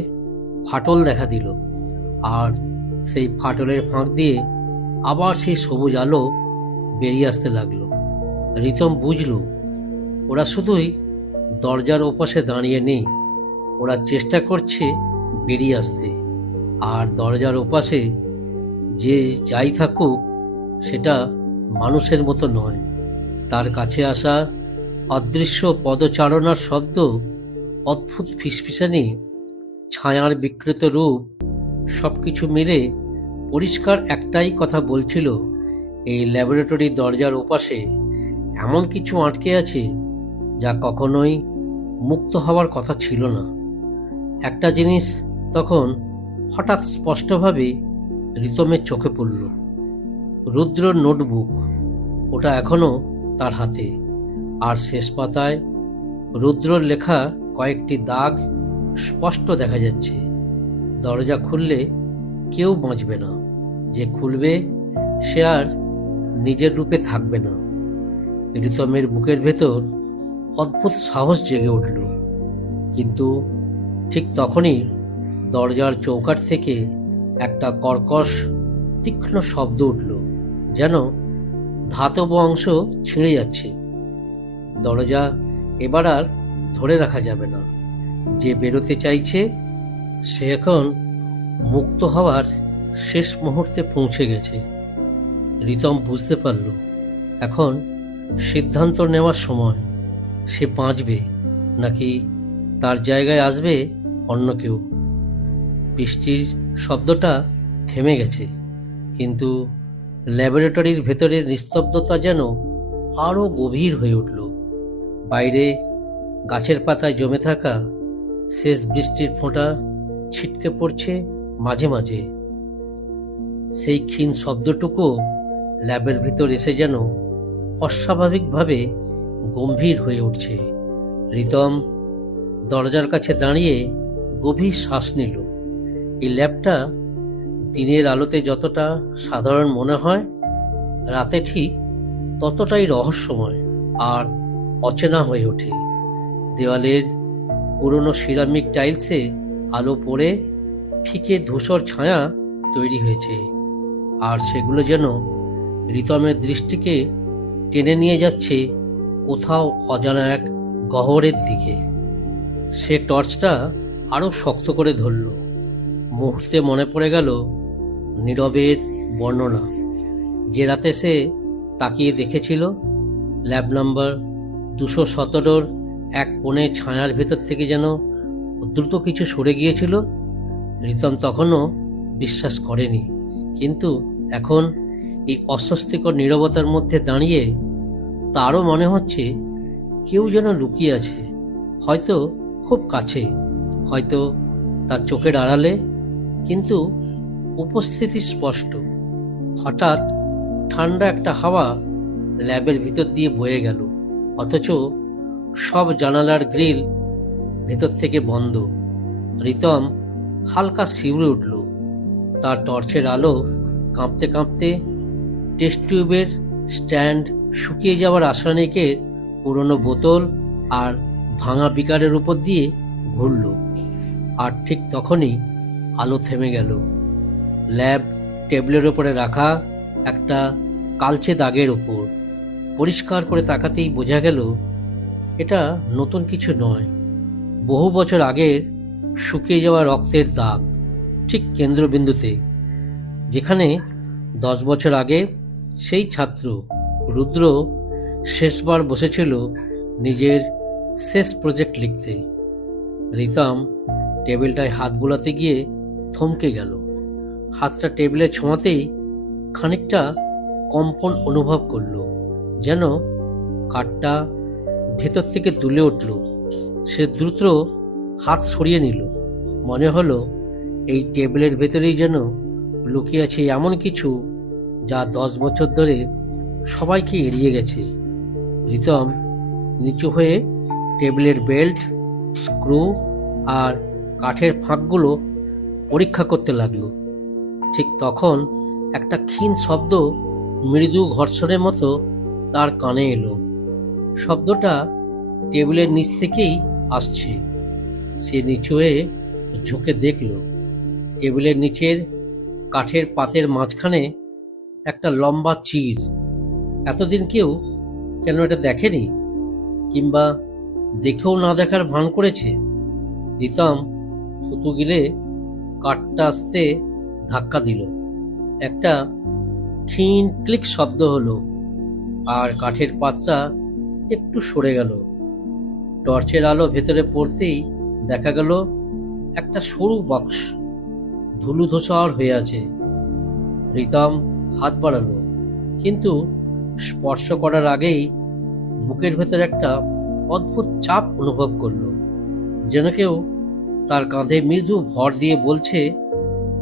ফাটল দেখা দিল, আর সেই ফাটলের ফাঁক দিয়ে আবার সেই সবুজ আলো বেরিয়ে আসতে লাগলো। রিতম বুঝল ওরা শুধুই দরজার ওপাশে দাঁড়িয়ে নেই, ওরা চেষ্টা করছে বেরিয়ে আসতে। আর দরজার ওপাশে যে যাই থাকুক, সেটা মানুষের মতো নয়। তার কাছে আসা অদৃশ্য পদচারণার শব্দ, অদ্ভুত ফিসফিসানি, ছায়ার বিকৃত রূপ, সবকিছু মিলে পরিষ্কার একটাই কথা বলছিল, এই ল্যাবরেটরি দরজার ওপাশে এমন কিছু আটকে আছে যা কখনোই মুক্ত হওয়ার কথা ছিল না। একটা জিনিস তখন হঠাৎ স্পষ্টভাবে রিতমের চোখে পড়ল। রুদ্র নোটবুক, ওটা এখনো তার হাতে, আর শেষ পাতায় রুদ্রর লেখা কয়েকটি দাগ স্পষ্ট দেখা যাচ্ছে। দরজা খুললে কেউ বাঁচবে না, যে খুলবে সে আর নিজের রূপে থাকবে না। রিতমের বুকের ভেতর অদ্ভুত সাহস জেগে উঠল, কিন্তু ঠিক তখনই দরজার চৌকাঠ থেকে একটা কর্কশ তীক্ষ্ণ শব্দ উঠল, যেন ধাতব অংশ ছিঁড়ে যাচ্ছে। দরজা এবার আর ধরে রাখা যাবে না। যে বেরোতে চাইছে সে এখন মুক্ত হওয়ার শেষ মুহূর্তে পৌঁছে গেছে। রিতম বুঝতে পারল এখন সিদ্ধান্ত নেওয়ার সময়। সে বাঁচবে নাকি তার জায়গায় আসবে অন্য কেউ। বৃষ্টির শব্দটা থেমে গেছে, কিন্তু ল্যাবরেটরির ভেতরের নিস্তব্ধতা যেন আরো গভীর হয়ে উঠল। বাইরে গাছের পাতায় জমে থাকা শেষ বৃষ্টির ফোঁটা ছিটকে পড়ছে মাঝে মাঝে। সেই ক্ষীণ শব্দটুকু ল্যাবের ভিতর এসে যেন অস্বাভাবিকভাবে গম্ভীর হয়ে উঠছে। রিতম দরজার কাছে দাঁড়িয়ে গভীর শ্বাস নিল। এই ল্যাবটা দিনের আলোতে যতটা সাধারণ মনে হয়, রাতে ঠিক ততটাই রহস্যময় আর অচেনা হয়ে ওঠে। দেওয়ালের পুরনো সিরামিক টাইলসে আলো পড়ে ফিকে ধূসর ছায়া তৈরি হয়েছে, আর সেগুলো যেন রিতমের দৃষ্টিকে টেনে নিয়ে যাচ্ছে কোথাও অজানা এক গহ্বরের দিকে। সে টর্চটা আরো শক্ত করে ধরল। মুহূর্তে মনে পড়ে গেল নীরবের বর্ণনা, যে রাতে সে তাকিয়ে দেখেছিল ল্যাব নাম্বার 217 এক কোণে ছায়ার ভেতর থেকে যেন দ্রুত কিছু সরে গিয়েছিল। রিতম তখনও বিশ্বাস করেনি, কিন্তু এখন এই অস্বস্তিকর নীরবতার মধ্যে দাঁড়িয়ে তারও মনে হচ্ছে কেউ যেন লুকিয়ে আছে, হয়তো খুব কাছে, হয়তো তার চোখের আড়ালে, কিন্তু উপস্থিতি স্পষ্ট। হঠাৎ ঠান্ডা একটা হাওয়া ল্যাবের ভিতর দিয়ে বয়ে গেল, অথচ সব জানালার গ্রিল ভেতর থেকে বন্ধ। রিতম হালকা শিউরে উঠল। তার টর্চের আলো কাঁপতে কাঁপতে টেস্ট টিউবের স্ট্যান্ড, শুকিয়ে যাওয়ার রাসায়নিকের পুরনো বোতল আর ভাঙা বিকারের উপর দিয়ে ঘুরল। আর ঠিক তখনই আলো থেমে গেল। ল্যাব টেবিলের ওপরে রাখা একটা কালচে দাগের ওপর পরিষ্কার করে তাকাতেই বোঝা গেল এটা নতুন কিছু নয়, বহু বছর আগের শুকিয়ে যাওয়া রক্তের দাগ, ঠিক কেন্দ্রবিন্দুতে, যেখানে 10 বছর আগে সেই ছাত্র রুদ্র শেষবার বসেছিল নিজের শেষ প্রজেক্ট লিখতে। রিতম টেবিলটায় হাত বোলাতে গিয়ে থমকে গেল। হাতটা টেবিলে ছোঁয়াতেই খানিকটা কম্পন অনুভব করল, যেন কাঠটা ভেতর থেকে দুলে উঠল। সে দ্রুত হাত সরিয়ে নিল। মনে হলো এই টেবিলের ভেতরেই যেন লুকিয়ে আছে এমন কিছু যা 10 বছর ধরে সবাইকে এড়িয়ে গেছে। রিতম নিচু হয়ে টেবিলের বেল্ট, স্ক্রু আর কাঠের ফাঁকগুলো পরীক্ষা করতে লাগলো। ঠিক তখন একটা ক্ষীণ শব্দ মৃদু ঘর্ষণের মতো তার কানে এলো। শব্দটা টেবিলের নিচ থেকেই আসছে। সে নিচু হয়ে ঝুঁকে দেখল টেবিলের নিচের কাঠের পাতের মাঝখানে একটা লম্বা চির। এতদিন কেউ কেন এটা দেখেনি, কিংবা দেখেও না দেখার ভান করেছে? রিতম থুতু গিলে কাঠটা আস্তে ধাক্কা দিল। একটা ক্ষীণ ক্লিক শব্দ হলো, আর কাঠের পাতটা একটু সরে গেল। টর্চের আলো ভেতরে পড়তেই দেখা গেল একটা সরু বক্স ধুলু ধূসর হয়ে আছে। রিতম হাত বাড়ালো, কিন্তু স্পর্শ করার আগেই বুকের ভেতর একটা অদ্ভুত চাপ অনুভব করলো, যেন কেউ তার কাঁধে মৃদু ভর দিয়ে বলছে,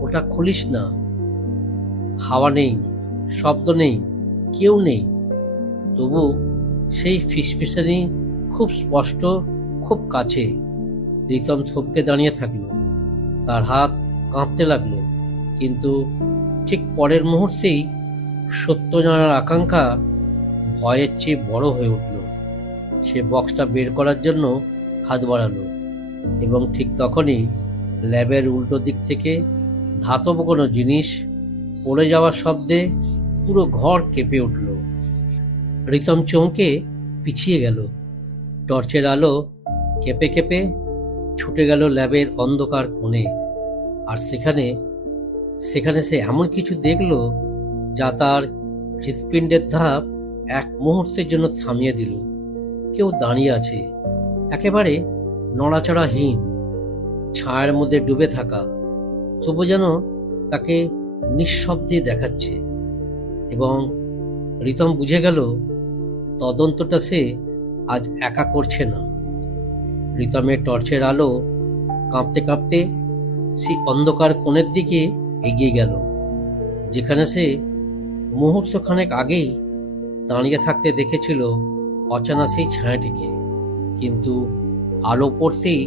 ওটা খুলিস না। হাওয়া নেই, শব্দ নেই, কেউ নেই, তবু সেই ফিসফিসানি খুব স্পষ্ট, খুব কাছে। রিতম থমকে দাঁড়িয়ে থাকলো। তার হাত কাঁপতে লাগলো, কিন্তু ঠিক পরের মুহূর্তেই সত্য জানার আকাঙ্ক্ষা ভয়ের চেয়ে বড় হয়ে উঠল। সে বক্সটা বের করার জন্য হাত বাড়ালো, এবং ঠিক তখনই ল্যাবের উল্টো দিক থেকে ধাতব কোনো জিনিস পড়ে যাওয়ার শব্দে পুরো ঘর কেঁপে উঠল। রিতম চমকে পিছিয়ে গেল। টর্চের আলো কেঁপে কেঁপে ছুটে গেল ল্যাবের অন্ধকার কোণে। আর সেখানে সে এমন কিছু দেখল যা তার হৃৎপিণ্ডের ধাপ এক মুহূর্তের জন্য থামিয়ে দিল। কেউ দাঁড়িয়ে আছে, একেবারে নড়াচড়াহীন, ছায়ার মধ্যে ডুবে থাকা, তবু যেন তাকে নিঃশব্দে দেখাচ্ছে। এবং রিতম বুঝে গেল তদন্তটা সে আজ একা করছে না। রিতমের টর্চের আলো কাঁপতে কাঁপতে সেই অন্ধকার কোণের দিকে এগিয়ে গেল, যেখানে সে মুহূর্তখানেক আগেই দাঁড়িয়ে থাকতে দেখেছিল অচেনা সেই ছায়াটিকে। কিন্তু আলো পড়তেই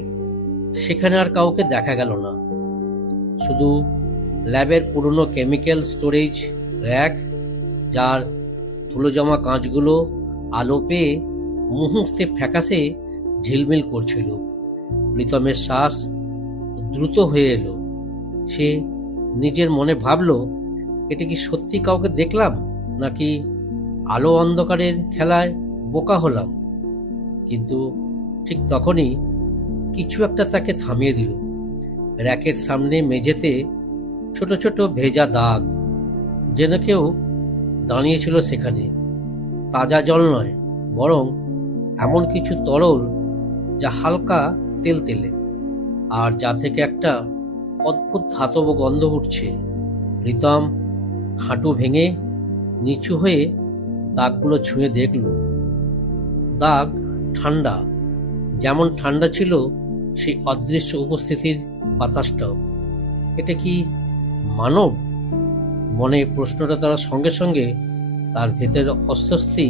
সেখানে আর কাউকে দেখা গেল না, শুধু ল্যাবের পুরনো কেমিক্যাল স্টোরেজ র্যাক, যার ধুলো জমা কাঁচগুলো আলো পেয়ে মুহূর্তে ফ্যাকাশে ঝিলমিল করছিল। রিতমের শ্বাস দ্রুত হয়ে এলো। সে নিজের মনে ভাবল, এটা কি সত্যি কাউকে দেখলাম, নাকি আলো অন্ধকারের খেলায় বোকা হলাম? কিন্তু ঠিক তখনই কিছু একটা তাকে থামিয়ে দিল। র্যাকের সামনে মেঝেতে ছোট ছোট ভেজা দাগ, যেন কেউ দাঁড়িয়েছিল সেখানে। তাজা জল নয়, বরং এমন কিছু তরল যা হালকা তেলতেলে, আর যা থেকে একটা অদ্ভুত ধাতব গন্ধ উঠছে। রিতম হাঁটু ভেঙে নিচু হয়ে দাগগুলো ছুঁয়ে দেখল। দাগ ঠান্ডা, যেমন ঠান্ডা ছিল সেই অদৃশ্য উপস্থিতির বাতাসটাও। এটা কি মানব? মনে প্রশ্নটা তার সঙ্গে সঙ্গে তার ভেতরে অস্বস্তি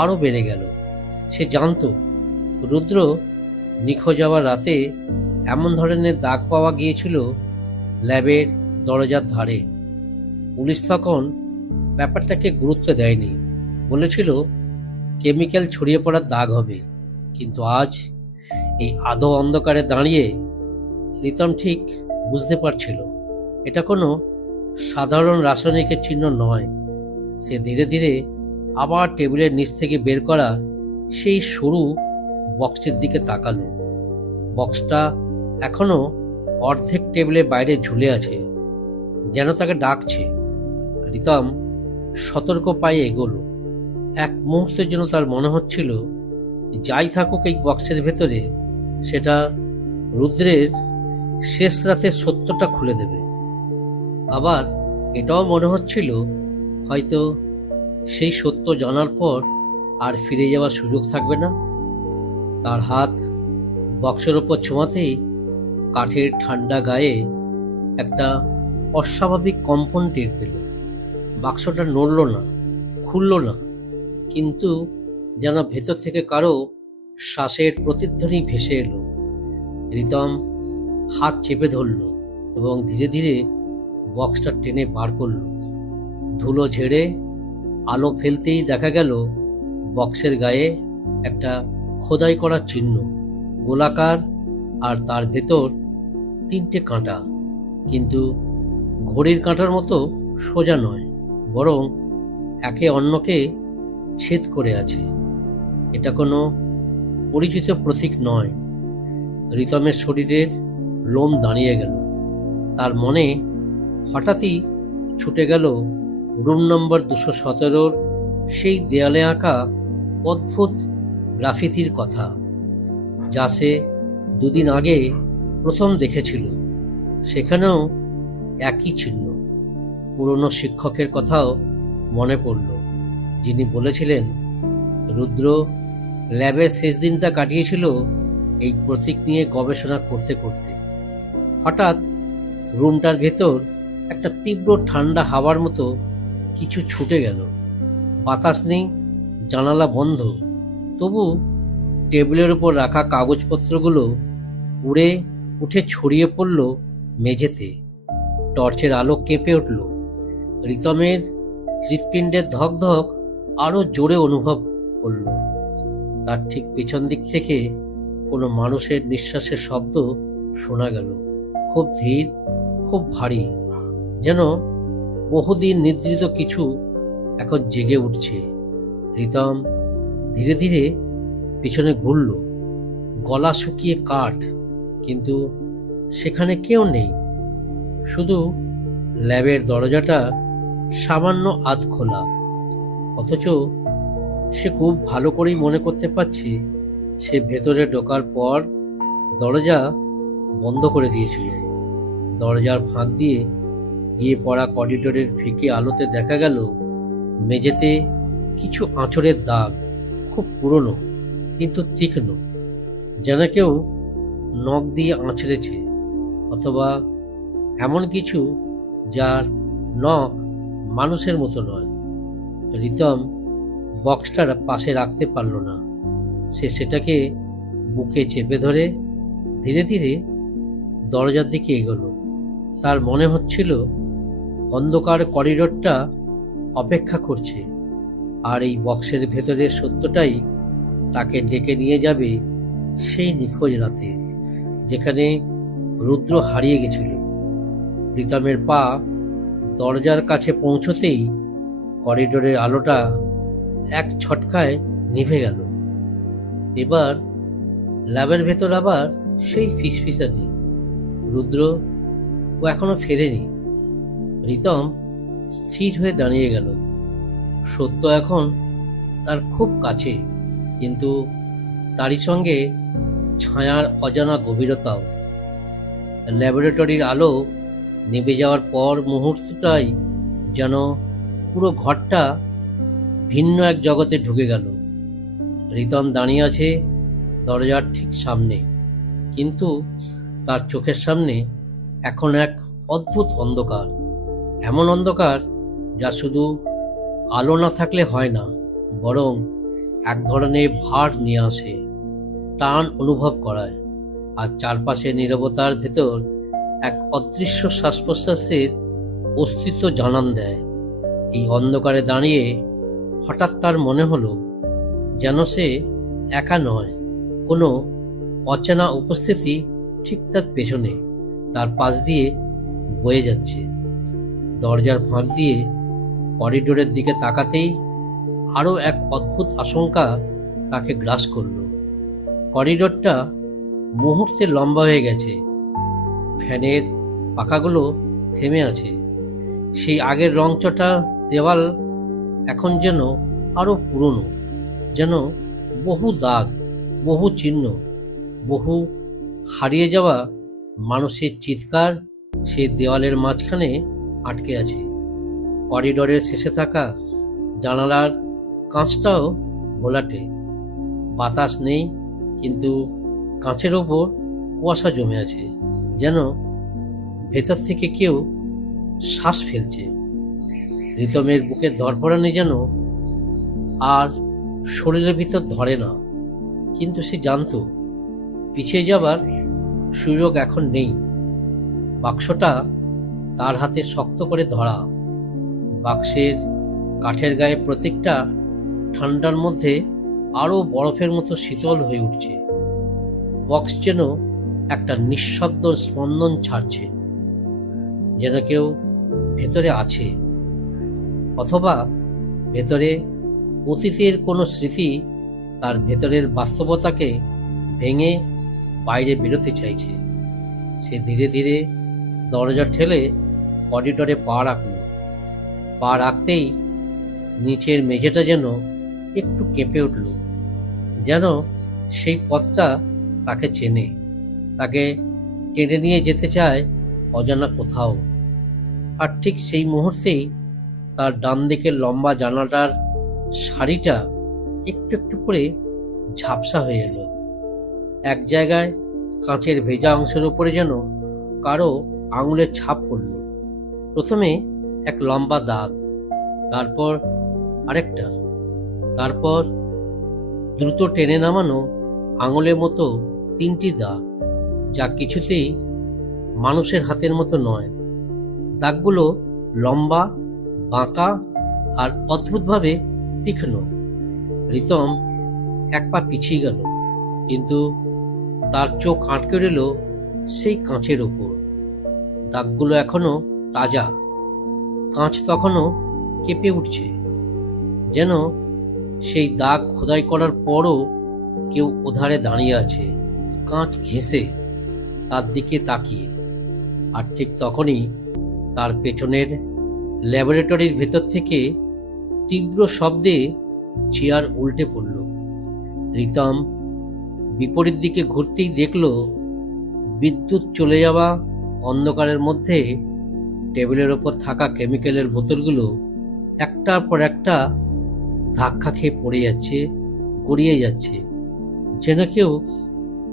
আরো বেড়ে গেল। সে জানত রুদ্র নিখোঁজ যাওয়ার রাতে এমন ধরনের দাগ পাওয়া গিয়েছিল ল্যাবের দরজার ধারে। পুলিশ তখন ব্যাপারটাকে গুরুত্ব দেয়নি, বলেছিল কেমিক্যাল ছড়িয়ে পড়ার দাগ হবে। কিন্তু আজ এই আধো অন্ধকারে দাঁড়িয়ে রিতম ঠিক বুঝতে পারছিল এটা কোনো সাধারণ রাসায়নিকের চিহ্ন নয়। সে ধীরে ধীরে আবার টেবিলের নিচ থেকে বের করা সেই সরু বক্সের দিকে তাকালো। বক্সটা এখনো অর্ধেক টেবিলের বাইরে ঝুলে আছে, যেন তাকে ডাকছে। রিতম সতর্ক পায়ে এগোলো। এক মুহূর্তের জন্য তার মনে হচ্ছিল যাই থাকুক এই বক্সের ভেতরে, সেটা রুদ্রের শেষ রাতে সত্যটা খুলে দেবে। আবার এটাও মনে হচ্ছিল হয়তো সেই সত্য জানার পর আর ফিরে যাওয়ার সুযোগ থাকবে না। তার হাত বক্সের ওপর ছোঁয়াতেই কাঠের ঠান্ডা গায়ে একটা অস্বাভাবিক কম্পন টের পেল। বাক্সটা নড়ল না, খুলল না, কিন্তু যেন ভেতর থেকে কারো শ্বাসের প্রতিধ্বনি ভেসে এলো। রিতম হাত চেপে ধরল এবং ধীরে ধীরে বক্সটা টেনে বার করল। ধুলো ঝেড়ে আলো ফেলতেই দেখা গেল বক্সের গায়ে একটা খোদাই করা চিহ্ন, গোলাকার, আর তার ভেতর 3টে কাঁটা, কিন্তু ঘড়ির কাঁটার মতো সোজা নয়, বরং একে অন্যকে ছেদ করে আছে। এটা কোনো পরিচিত প্রতীক নয়। রিতমের শরীরের লোম দাঁড়িয়ে গেল। তার মনে হঠাৎই ছুটে গেল রুম নম্বর 217 সেই দেয়ালে আঁকা অদ্ভুত গ্রাফিতির কথা, যা সে 2 দিন আগে প্রথম দেখেছিল। সেখানেও একই চিহ্ন। পুরনো শিক্ষকের কথাও মনে পড়ল, যিনি বলেছিলেন রুদ্র ল্যাবের শেষ দিনটা কাটিয়েছিল এই প্রতীক নিয়ে গবেষণা করতে করতে। হঠাৎ রুমটার ভেতর একটা তীব্র ঠান্ডা হাওয়ার মতো কিছু ছুটে গেল। বাতাস নেই, জানালা বন্ধ, তবু টেবিলের উপর রাখা কাগজপত্রগুলো উড়ে উঠে ছড়িয়ে পড়ল মেঝেতে। টর্চের আলো কেঁপে উঠল। রিতমের হৃৎপিণ্ডের ধকধক আরো জোরে অনুভব করল। তার ঠিক পেছন দিক থেকে কোনো মানুষের নিঃশ্বাসের শব্দ শোনা গেল, খুব ধীর, খুব ভারী, যেন বহুদিন নিদ্রিত কিছু এখন জেগে উঠছে। রিতম ধীরে ধীরে পিছনে ঘুরল। গলা শুকিয়ে কাঠ, কিন্তু সেখানে কেউ নেই। শুধু ল্যাবের দরজাটা সামান্য আধ খোলা, অথচ সে খুব ভালো করেই মনে করতে পারছে সে ভেতরে ঢোকার পর দরজা বন্ধ করে দিয়েছিল। দরজার ফাঁক দিয়ে গিয়ে পড়া করিডোরের ফিকে আলোতে দেখা গেল মেঝেতে কিছু আঁচড়ের দাগ, খুব পুরনো কিন্তু তীক্ষ্ণ, যেন কেউ নখ দিয়ে আঁচড়েছে, অথবা এমন কিছু যার নখ মানুষের মতো নয়। রিতম বক্সটার পাশে রাখতে পারল না। সে সেটাকে বুকে চেপে ধরে ধীরে ধীরে দরজার দিকে এগোলো। তার মনে হচ্ছিল অন্ধকার করিডোরটা অপেক্ষা করছে, আর এই বক্সের ভেতরে সত্যটাই তাকে ডেকে নিয়ে যাবে সেই নিখোঁজ রাতে, যেখানে রুদ্র হারিয়ে গেছিল। রিতমের পা দরজার কাছে পৌঁছতেই করিডোরের আলোটা এক ছটকায় নিভে গেল। এবার ল্যাবের ভেতর আবার সেই ফিসফিসানি। রুদ্র ও এখনো ফেরেনি। রিতম স্থির হয়ে দাঁড়িয়ে গেল। সত্য এখন তার খুব কাছে, কিন্তু তারই সঙ্গে ছায়ার অজানা গভীরতাও। ল্যাবরেটরির আলো নিভে যাওয়ার পর মুহূর্তটাই যেন পুরো ঘরটা ভিন্ন এক জগতে ঢুকে গেল। রিতম দাঁড়িয়ে আছে দরজার ঠিক সামনে, কিন্তু তার চোখের সামনে এখন এক অদ্ভুত অন্ধকার। এমন অন্ধকার যা শুধু আলো না থাকলে হয় না, বরং এক ধরনের ভার নিয়ে আসে, টান অনুভব করায়, আর চারপাশে নীরবতার ভেতর এক অদৃশ্য শ্বাস প্রশ্বাসের অস্তিত্ব জানান দেয়। এই অন্ধকারে দাঁড়িয়ে হঠাৎ তার মনে হলো যেন সে একা নয়, কোনো অচেনা উপস্থিতি ঠিক তার পেছনে, তার পাশ দিয়ে বয়ে যাচ্ছে। দরজার ফাঁক দিয়ে করিডোরের দিকে তাকাতেই আরও এক অদ্ভুত আশঙ্কা তাকে গ্রাস করল। করিডোরটা মুহূর্তে লম্বা হয়ে গেছে, ফ্যানের পাখাগুলো থেমে আছে, সেই আগের রংচটা দেওয়াল এখন যেন আরো পুরনো, যেন বহু দাগ, বহু চিহ্ন, বহু হারিয়ে যাওয়া মানুষের চিৎকার সে দেওয়ালের মাঝখানে আটকে আছে। করিডোরের শেষে থাকা জানালার কাঁচটাও ঘোলাটে, বাতাস নেই, কিন্তু কাঁচের ওপর কুয়াশা জমে আছে, যেন ভেতর থেকে কেউ শ্বাস ফেলছে। রিতমের বুকের ধড়ফড়ানি যেন আর শরীরের ভিতর ধরে না, কিন্তু সে জানত পিছিয়ে যাবার সুযোগ এখন নেই। বাক্সটা তার হাতে শক্ত করে ধরা, বাক্সের কাঠের গায়ে প্রত্যেকটা ঠান্ডার মধ্যে আরো বরফের মতো শীতল হয়ে উঠছে। বক্স যেন একটা নিঃশব্দ স্পন্দন ছাড়ছে, যেন কেউ ভেতরে আছে, অথবা ভেতরে অতীতের কোনো স্মৃতি তার ভেতরের বাস্তবতাকে ভেঙে বাইরে বেরোতে চাইছে। সে ধীরে ধীরে দরজা ঠেলে করিডোরে পা রাখল। পা রাখতেই নিচের মেঝেটা যেন একটু কেঁপে উঠল, যেন সেই পথটা তাকে চেনে, তাকে টেনে নিয়ে যেতে চায় অজানা কোথাও। আর ঠিক সেই মুহূর্তেই তার ডান দিকের লম্বা জানালাটার শাড়িটা একটু একটু করে ঝাপসা হয়ে এলো। এক জায়গায় কাঁচের ভেজা অংশের উপরে যেন কারো আঙুলের ছাপ পড়ল। প্রথমে এক লম্বা দাগ, তারপর আরেকটা, তারপর দ্রুত টেনে নামানো আঙুলের মতো 3টি দাগ, যা কিছুতেই মানুষের হাতের মতো নয়। দাগগুলো লম্বা, বাঁকা আর অদ্ভুতভাবে তীক্ষ্ণ। রিতম এক পা পিছিয়ে গেল, কিন্তু তার চোখ আটকে রইল সেই কাঁচের ওপর। দাগগুলো এখনো তাজা, কাঁচ তখনও কেঁপে উঠছে, যেন সেই দাগ খোদাই করার পরও কেউ ওধারে দাঁড়িয়ে আছে, কাঁচ ঘেঁষে তার দিকে তাকিয়ে। আর ঠিক তখনই তার পেছনের ল্যাবরেটরির ভেতর থেকে তীব্র শব্দে চেয়ার উল্টে পড়ল। রিতম বিপরীত দিকে ঘুরতেই দেখল বিদ্যুৎ চলে যাওয়া অন্ধকারের মধ্যে টেবিলের ওপর থাকা কেমিক্যালের বোতলগুলো একটার পর একটা ধাক্কা খেয়ে পড়ে যাচ্ছে, গড়িয়ে যাচ্ছে, যেন কেউ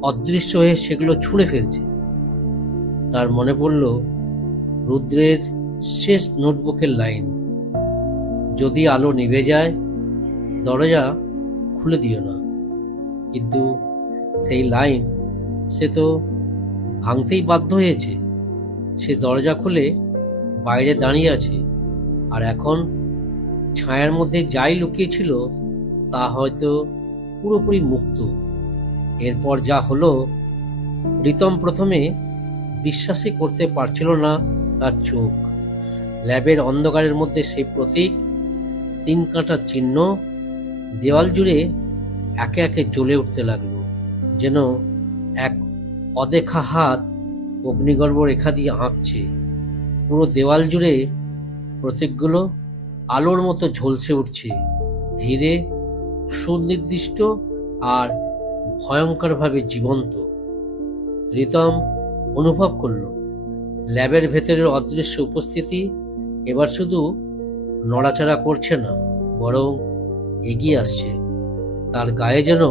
অদৃশ্য হয়ে সেগুলো ছুঁড়ে ফেলছে। তার মনে পড়ল রুদ্রের শেষ নোটবুকের লাইন, যদি আলো নিভে যায় দরজা খুলে দিও না। কিন্তু সেই লাইন সে তো ভাঙতেই বাধ্য হয়েছে। সে দরজা খুলে বাইরে দাঁড়িয়ে আছে, আর এখন ছায়ার মধ্যে যাই লুকিয়েছিল তা হয়তো পুরোপুরি মুক্ত। এরপর যা হলো, রিতম প্রথমে বিশ্বাসই করতে পারছিল না তার চোখ। ল্যাবের অন্ধকারের মধ্যে সেই প্রতীক, 3 কাঁটা চিহ্ন দেওয়াল জুড়ে একে একে জ্বলে উঠতে লাগলো, যেন এক অদেখা হাত অগ্নিগর্ভ রেখা দিয়ে আঁকছে। পুরো দেওয়াল জুড়ে প্রতীকগুলো আলোর মতো ঝলসে উঠছে, ধীরে, সুনির্দিষ্ট আর ভয়ঙ্করভাবে জীবন্ত। রিতম অনুভব করল ল্যাবের ভেতরের অদৃশ্য উপস্থিতি এবার শুধু নড়াচড়া করছে না, বরং এগিয়ে আসছে। তার গায়ে যেন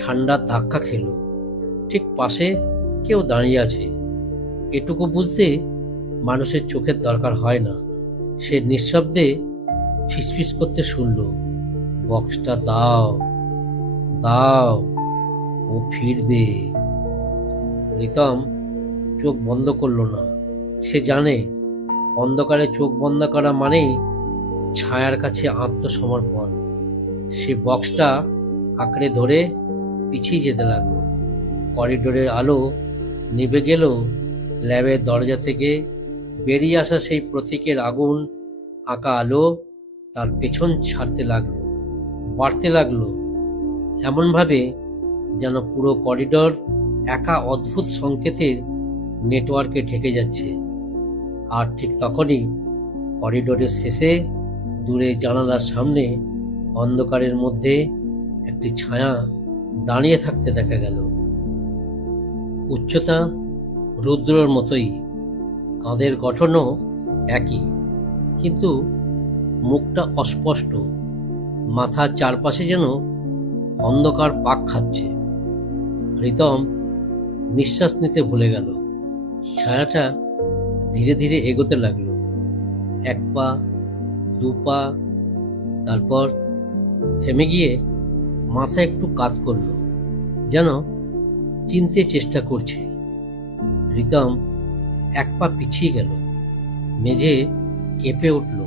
ঠান্ডা ধাক্কা খেলো। ঠিক পাশে কেউ দাঁড়িয়ে আছে। এটুকু বুঝতে মানুষের চোখের দরকার হয় না। সে নিঃশব্দে ফিসফিস করতে শুনল, বক্সটা দাও, দাও, ও ফিরবে। রিতম চোখ বন্ধ করলো না। সে জানে অন্ধকারে চোখ বন্ধ করা মানেই ছায়ার কাছে আত্মসমর্পণ। সে বক্সটা আঁকড়ে ধরে পিছিয়ে যেতে লাগলো। করিডোরের আলো নিভে গেল। ল্যাবের দরজা থেকে বেরিয়ে আসা সেই প্রতীকের আগুন আঁকা আলো তার পেছন ছাড়তে লাগলো, বাড়তে লাগলো, এমনভাবে যেন পুরো করিডোর একা অদ্ভুত সংকেতের নেটওয়ার্কে ঢেকে যাচ্ছে। আর ঠিক তখনই করিডোরের শেষে দূরে জানালার সামনে অন্ধকারের মধ্যে একটি ছায়া দাঁড়িয়ে থাকতে দেখা গেল। উচ্চতা রুদ্রর মতোই, কাঁধের গঠনও একই, কিন্তু মুখটা অস্পষ্ট। মাথার চারপাশে যেন অন্ধকার পাক খাচ্ছে। রিতম নিঃশ্বাস নিতে ভুলে গেল। ছায়াটা ধীরে ধীরে এগোতে লাগলো। 1 পা, 2 পা, তারপর থেমে গিয়ে মাথা একটু কাত করল, যেন চিনতে চেষ্টা করছে। রিতম 1 পা পিছিয়ে গেল। মেঝে কেঁপে উঠল।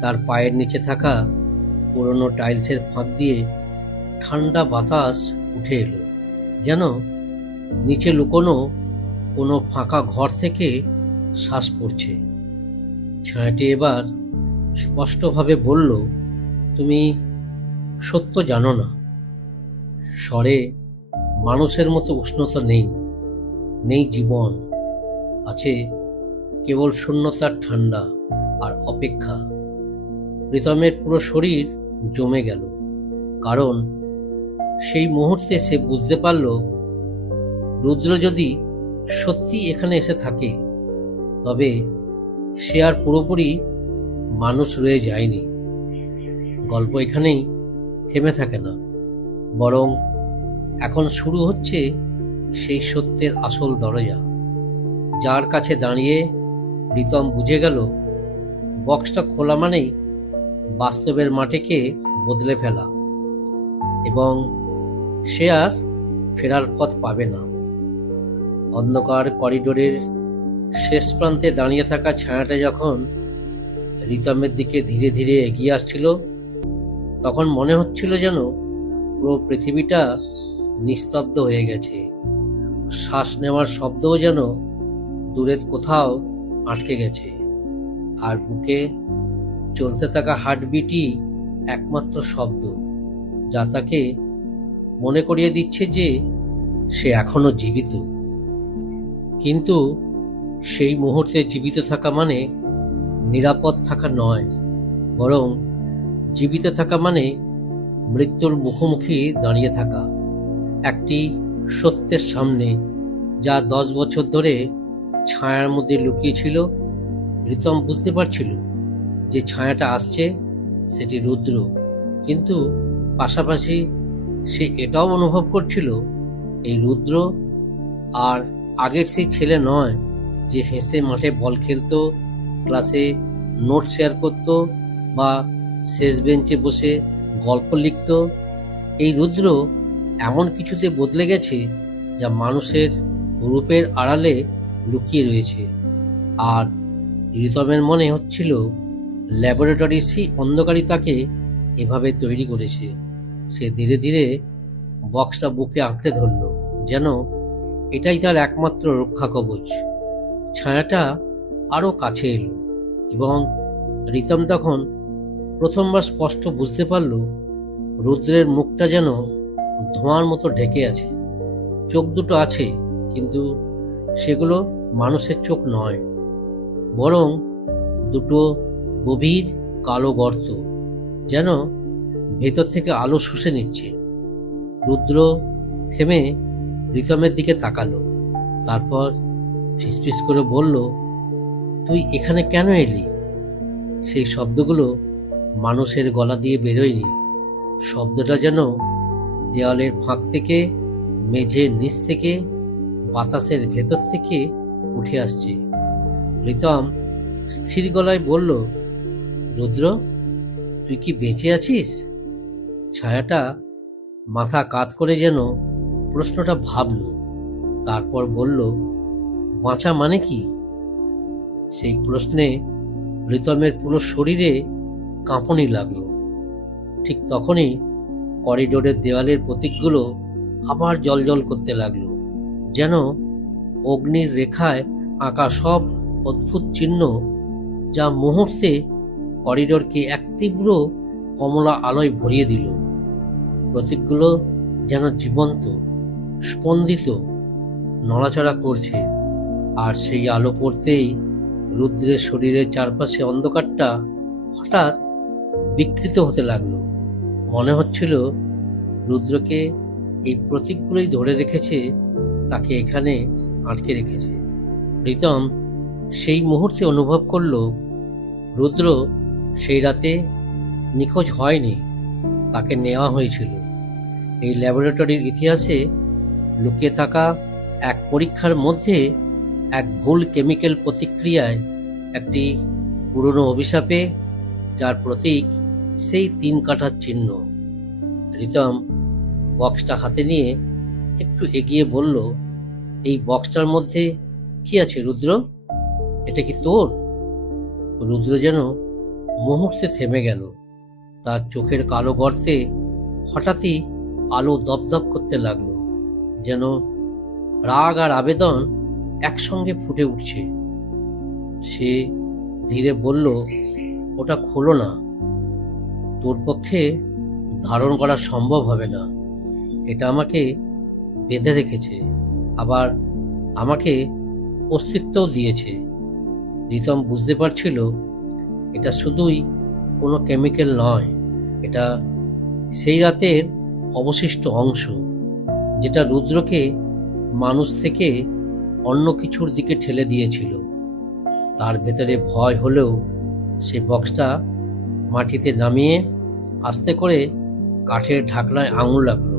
তার পায়ের নিচে থাকা পুরনো টাইলসের ফাঁক দিয়ে ঠান্ডা বাতাস উঠে এলো, যেন নিচে লুকোনো কোনো ফাঁকা ঘর থেকে শ্বাস পড়ছে। ছায়াটি এবার স্পষ্টভাবে বলল, তুমি সত্য জানো না। স্বরে মানুষের মতো উষ্ণতা নেই, নেই জীবন। আছে কেবল শূন্যতার ঠান্ডা আর অপেক্ষা। প্রীতমের পুরো শরীর জমে গেল, কারণ সেই মুহূর্তে সে বুঝতে পারল, রুদ্র যদি সত্যি এখানে এসে থাকে, তবে সে আর পুরোপুরি মানুষ রয়ে যায়নি। গল্প এখানেই থেমে থাকে না, বরং এখন শুরু হচ্ছে সেই সত্যের আসল দরজা, যার কাছে দাঁড়িয়ে প্রীতম বুঝে গেল বক্সটা খোলা মানেই বাস্তবের মাটিকে বদলে ফেলা, এবং সে আর ফেরার পথ পাবে না। অন্ধকার করিডোরের শেষ প্রান্তে দাঁড়িয়ে থাকা ছায়াটা যখন রিতমের দিকে ধীরে ধীরে এগিয়ে আসছিল, তখন মনে হচ্ছিল যেন পুরো পৃথিবীটা নিস্তব্ধ হয়ে গেছে। শ্বাস নেওয়ার শব্দও যেন দূরের কোথাও আটকে গেছে, আর বুকে চলতে থাকা হার্টবিটই একমাত্র শব্দ, যা তাকে মনে করিয়ে দিচ্ছে যে সে এখনো জীবিত। কিন্তু সেই মুহূর্তে জীবিত থাকা মানে নিরাপদ থাকা নয়, বরং জীবিত থাকা মানে মৃত্যুর মুখোমুখি দাঁড়িয়ে থাকা, একটি সত্যের সামনে যা 10 বছর ধরে ছায়ার মধ্যে লুকিয়ে ছিল। রিতম বুঝতে পারছিল যে ছায়াটা আসছে সেটি রুদ্র, কিন্তু পাশাপাশি সে এটাও অনুভব করছিল এই রুদ্র আর আগের সেই ছেলে নয়, যে হেসে মাঠে বল খেলতো, ক্লাসে নোট শেয়ার করত বা শেষ বেঞ্চে বসে গল্প লিখত। এই রুদ্র এমন কিছুতে বদলে গেছে যা মানুষের রূপের আড়ালে লুকিয়ে রয়েছে। আর রিতমের মনে হচ্ছিল ল্যাবরেটরির সেই অন্ধকারই তাকে এভাবে তৈরি করেছে। সে ধীরে ধীরে বক্সটা বুকে আঁকড়ে ধরল, যেন এটাই তার একমাত্র রক্ষা কবচ। ছায়াটা আরো কাছে এলো, এবং রিতম তখন প্রথমবার স্পষ্ট বুঝতে পারল রুদ্রের মুখটা যেন ধোঁয়ার মতো ঢেকে আছে। চোখ দুটো আছে, কিন্তু সেগুলো মানুষের চোখ নয়, বরং দুটো গভীর কালো গর্ত, যেন ভেতর থেকে আলো শুষে নিচ্ছে। রুদ্র থেমে রিতমের দিকে তাকালো, তারপর ফিসফিস করে বলল, তুই এখানে কেন এলি? সেই শব্দগুলো মানুষের গলা দিয়ে বেরোয়নি। শব্দটা যেন দেওয়ালের ফাঁক থেকে, মেঝের নিচ থেকে, বাতাসের ভেতর থেকে উঠে আসছে। রিতম স্থির গলায় বলল, রুদ্র, তুই কি বেঁচে আছিস? ছায়াটা মাথা কাত করে যেন প্রশ্নটা ভাবল, তারপর বলল, বাঁচা মানে কি? সেই প্রশ্নে রিতমের পুরো শরীরে কাঁপুনি লাগলো। ঠিক তখনই করিডোরের দেওয়ালের প্রতীকগুলো আবার জ্বলজ্বল করতে লাগলো, যেন অগ্নির রেখায় আঁকা সব অদ্ভুত চিহ্ন, যা মুহূর্তে করিডোরকে এক তীব্র কমলা আলোয় ভরিয়ে দিল। প্রতীকগুলো যেন জীবন্ত, স্পন্দিত, নড়াচড়া করছে। আর সেই আলো পড়তেই রুদ্রের শরীরের চারপাশে অন্ধকারটা হঠাৎ বিকৃত হতে লাগলো। মনে হচ্ছিল রুদ্রকে এই প্রতীকগুলোই ধরে রেখেছে, তাকে এখানে আটকে রেখেছে। রিতম সেই মুহূর্তে অনুভব করল, রুদ্র সেই রাতে নিখোঁজ হয়নি, তাকে নেওয়া হয়েছিল। এই ল্যাবরেটরির ইতিহাসে লুকিয়ে থাকা এক পরীক্ষার মধ্যে, এক ভুল কেমিক্যাল প্রতিক্রিয়ায়, একটি পুরনো অভিশাপে, যার প্রতীক সেই 3 কাঠার চিহ্ন। রিতম বক্সটা হাতে নিয়ে একটু এগিয়ে বলল, এই বক্সটার মধ্যে কি আছে রুদ্র? এটা কি তোর? রুদ্র যেন মুহূর্তে থেমে গেল। তার চোখের কালো গর্তে হঠাৎই আলো দপদপ করতে লাগলো, যেন রাগ আর আবেদন একসঙ্গে ফুটে উঠছে। সে ধীরে বলল, ওটা খোলো না, তোর পক্ষে ধারণ করা সম্ভব হবে না। এটা আমাকে বেঁধে রেখেছে, আবার আমাকে অস্তিত্বও দিয়েছে। রিতম বুঝতে পারছিল, এটা শুধুই কোনো কেমিক্যাল নয়, এটা সেই রাতের অবশিষ্ট অংশ, যেটা রুদ্রকে মানুষ থেকে অন্য কিছুর দিকে ঠেলে দিয়েছিল। তার ভেতরে ভয় হলেও সে বক্সটা মাটিতে নামিয়ে আস্তে করে কাঠের ঢাকনায় আঙুল রাখল।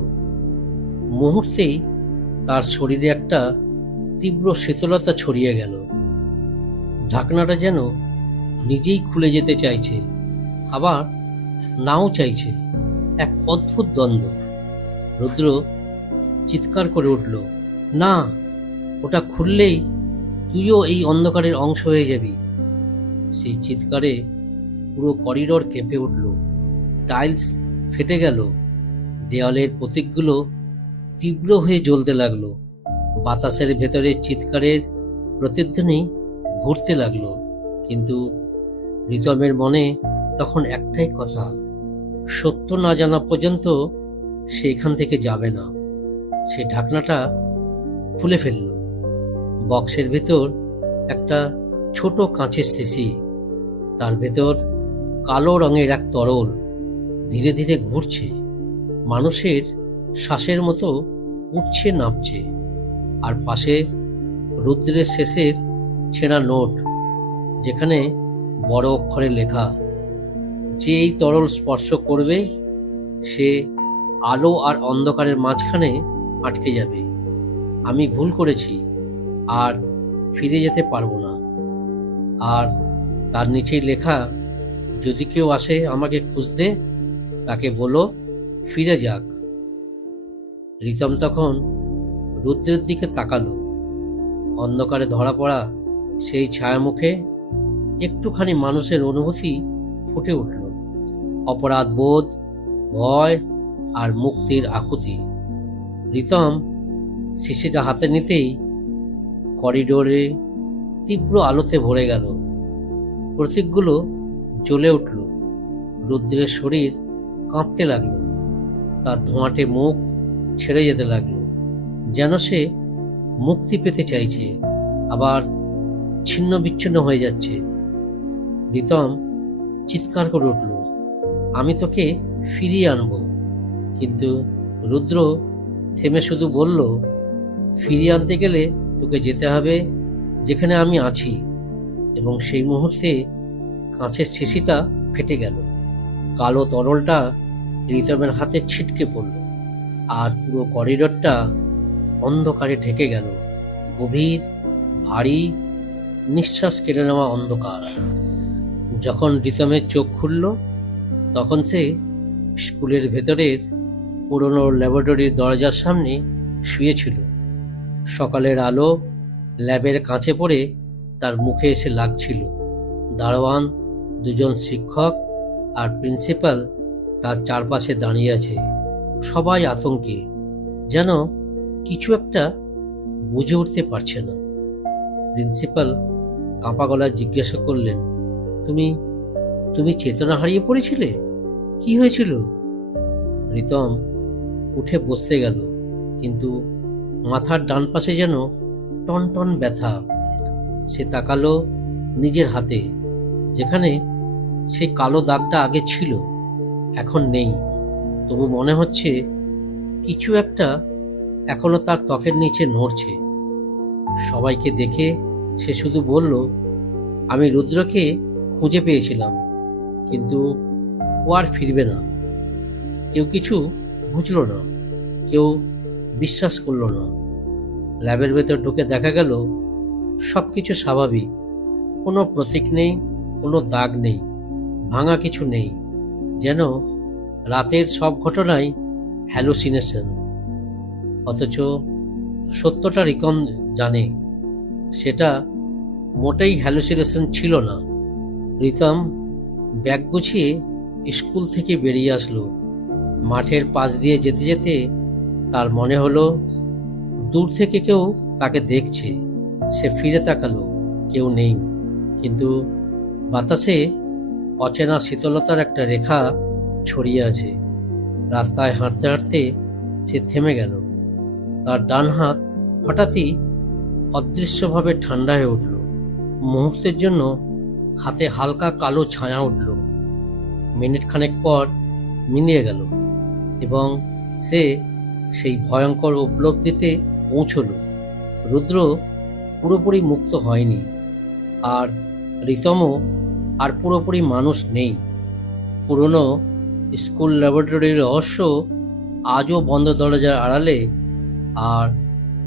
মুহূর্তেই তার শরীরে একটা তীব্র শীতলতা ছড়িয়ে গেল। ঢাকনাটা যেন নিজেই খুলে যেতে চাইছে, আবার নাও চাইছে। এক অদ্ভুত দ্বন্দ্ব। রুদ্র চিৎকার করে উঠল, না, ওটা খুললেই তুইও এই অন্ধকারের অংশ হয়ে যাবি। সেই চিৎকারে পুরো করিডোর কেঁপে উঠল। টাইলস ফেটে গেল, দেওয়ালের প্রতীকগুলো তীব্র হয়ে জ্বলতে লাগলো। বাতাসের ভেতরে চিৎকারের প্রতিধ্বনি ঘুরতে লাগলো। কিন্তু রিতমের মনে তখন একটাই কথা, সত্য না জানা পর্যন্ত সে এখান থেকে যাবে না। সে ঢাকনাটা খুলে ফেলল। বক্সের ভেতর একটা ছোট কাঁচের শিশি, তার ভেতর কালো রঙের এক তরল ধীরে ধীরে ঘুরছে, মানুষের শ্বাসের মতো উঠছে নামছে। আর পাশে রুদ্রের শেষের ছেঁড়া নোট, যেখানে বড় অক্ষরে লেখা, যে এই তরল স্পর্শ করবে সে আলো আর অন্ধকারের মাঝখানে আটকে যাবে। আমি ভুল করেছি, আর ফিরে যেতে পারবো না। আর তার নিচেই লেখা, যদি কেউ আসে আমাকে খুঁজতে, তাকে বলো ফিরে যাক। রিতম তখন রুদ্রের দিকে তাকালো। অন্ধকারে ধরা পড়া সেই ছায়ামুখে একটুখানি মানুষের অনুভূতি ফুটে উঠল, অপরাধ বোধ, ভয় আর মুক্তির আকুতি। রিতম শিশিটা হাতে নিতেই করিডোরে তীব্র আলোতে ভরে গেল। প্রতীকগুলো জ্বলে উঠল। রুদ্রের শরীর কাঁপতে লাগলো, তার ধোঁয়াটে মুখ ছেড়ে যেতে লাগলো, যেন সে মুক্তি পেতে চাইছে, আবার ছিন্ন বিচ্ছিন্ন হয়ে যাচ্ছে। রিতম চিৎকার করে উঠল, আমি তোকে ফিরিয়ে আনব। কিন্তু রুদ্র থেমে শুধু বলল, ফিরিয়ে আনতে গেলে তোকে যেতে হবে যেখানে আমি আছি। এবং সেই মুহূর্তে কাঁচের শিশিটা ফেটে গেল। কালো তরলটা রিতমের হাতে ছিটকে পড়ল, আর পুরো করিডোরটা অন্ধকারে ঢেকে গেল। গভীর, ভারী, নিঃশ্বাস কেড়ে নেওয়া অন্ধকার। যখন রিতমের চোখ খুলল, তখন সে স্কুলের ভেতরের পুরনো ল্যাবরেটরির দরজার সামনে শুয়েছিল। সকালের আলো ল্যাবের কাঁচে পড়ে তার মুখে এসে লাগছিল। দারোয়ান, দুজন শিক্ষক আর প্রিন্সিপাল তার চারপাশে দাঁড়িয়ে আছে। সবাই আতঙ্কে, যেন কিছু একটা বুঝে উঠতে পারছে না। প্রিন্সিপাল কাঁপা গলায় জিজ্ঞাসা করলেন, তুমি তুমি চেতনা হারিয়ে পড়েছিলে? কি হয়েছিল? রিতম উঠে বসতে গেল, কিন্তু মাথার ডান পাশে যেন টনটন ব্যথা। সে তাকালো নিজের হাতে, যেখানে সেই কালো দাগটা আগে ছিল, এখন নেই। তবু মনে হচ্ছে কিছু একটা এখনো তার ত্বকের নিচে নড়ছে। সবাইকে দেখে সে শুধু বলল, আমি রুদ্রকে খুঁজে পেয়েছিলাম, কিন্তু ও আর ফিরবে না। কেউ কিছু বুঝল না, কেউ বিশ্বাস করল না। ল্যাবের ভেতর ঢুকে দেখা গেল সবকিছু স্বাভাবিক। কোনো প্রতীক নেই, কোনো দাগ নেই, ভাঙা কিছু নেই। যেন রাতের সব ঘটনাই হ্যালুসিনেশন। অথচ সত্যটা রিকম জানে, সেটা মোটেই হ্যালুসিনেশন ছিল না। রিতম ব্যাগ গুছিয়ে স্কুল থেকে বেরিয়ে আসলো। মাঠের পাশ দিয়ে যেতে যেতে তার মনে হলো দূর থেকে কেউ তাকে দেখছে। সে ফিরে তাকালো, কেউ নেই, কিন্তু বাতাসে অচেনা শীতলতার একটা রেখা ছড়িয়ে আছে। রাস্তায় হাঁটতে হাঁটতে সে থেমে গেল। তার ডান হাত হঠাৎই অদৃশ্যভাবে ঠান্ডা হয়ে উঠল। মুহূর্তের জন্য হাতে হালকা কালো ছায়া উঠল। মিনিট খানেক পর মিলিয়ে গেল, এবং সে সেই ভয়ঙ্কর উপলব্ধিতে পৌঁছল। রুদ্র পুরোপুরি মুক্ত হয়নি, আর রিতমও আর পুরোপুরি মানুষ নেই। পুরনো স্কুল ল্যাবরেটরির রহস্য আজও বন্ধ দরজার আড়ালে, আর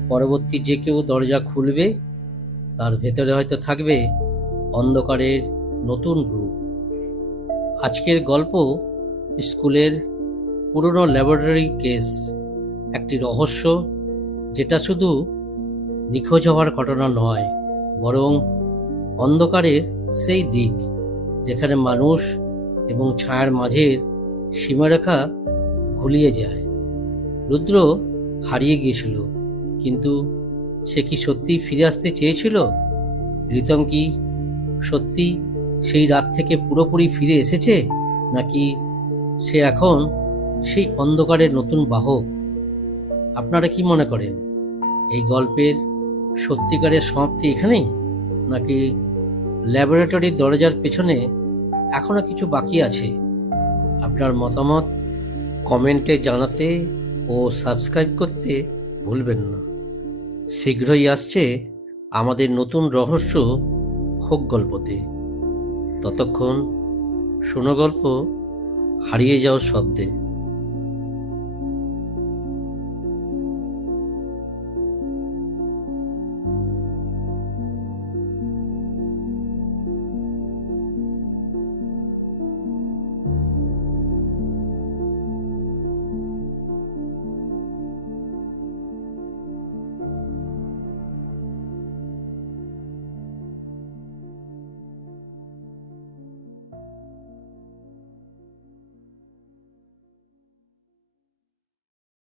পরবর্তী যে কেউ দরজা খুলবে তার ভেতরে হয়তো থাকবে অন্ধকারের নতুন রূপ। আজকের গল্প স্কুলের পুরনো ল্যাবরেটরি কেস, একটি রহস্য যেটা শুধু নিখোঁজ হওয়ার ঘটনা নয়, বরং অন্ধকারের সেই দিক যেখানে মানুষ এবং ছায়ার মাঝের সীমারেখা ঘুলিয়ে যায়। রুদ্র হারিয়ে গিয়েছিল, কিন্তু সে কি সত্যি ফিরে আসতে চেয়েছিল? রিতম কি সত্যি সেই রাত থেকে পুরোপুরি ফিরে এসেছে, নাকি সে এখন সেই অন্ধকারের নতুন বাহক? আপনারা কি মনে করেন, এই গল্পের সত্যিকারের সমাপ্তি এখানেই, নাকি ল্যাবরেটরির দরজার পেছনে এখনো কিছু বাকি আছে? আপনার মতামত কমেন্টে জানাতে ও সাবস্ক্রাইব করতে ভুলবেন না। শীঘ্রই আসছে আমাদের নতুন রহস্য হোক গল্পতে। ততক্ষণ শোনো গল্প হারিয়ে যাও শব্দে।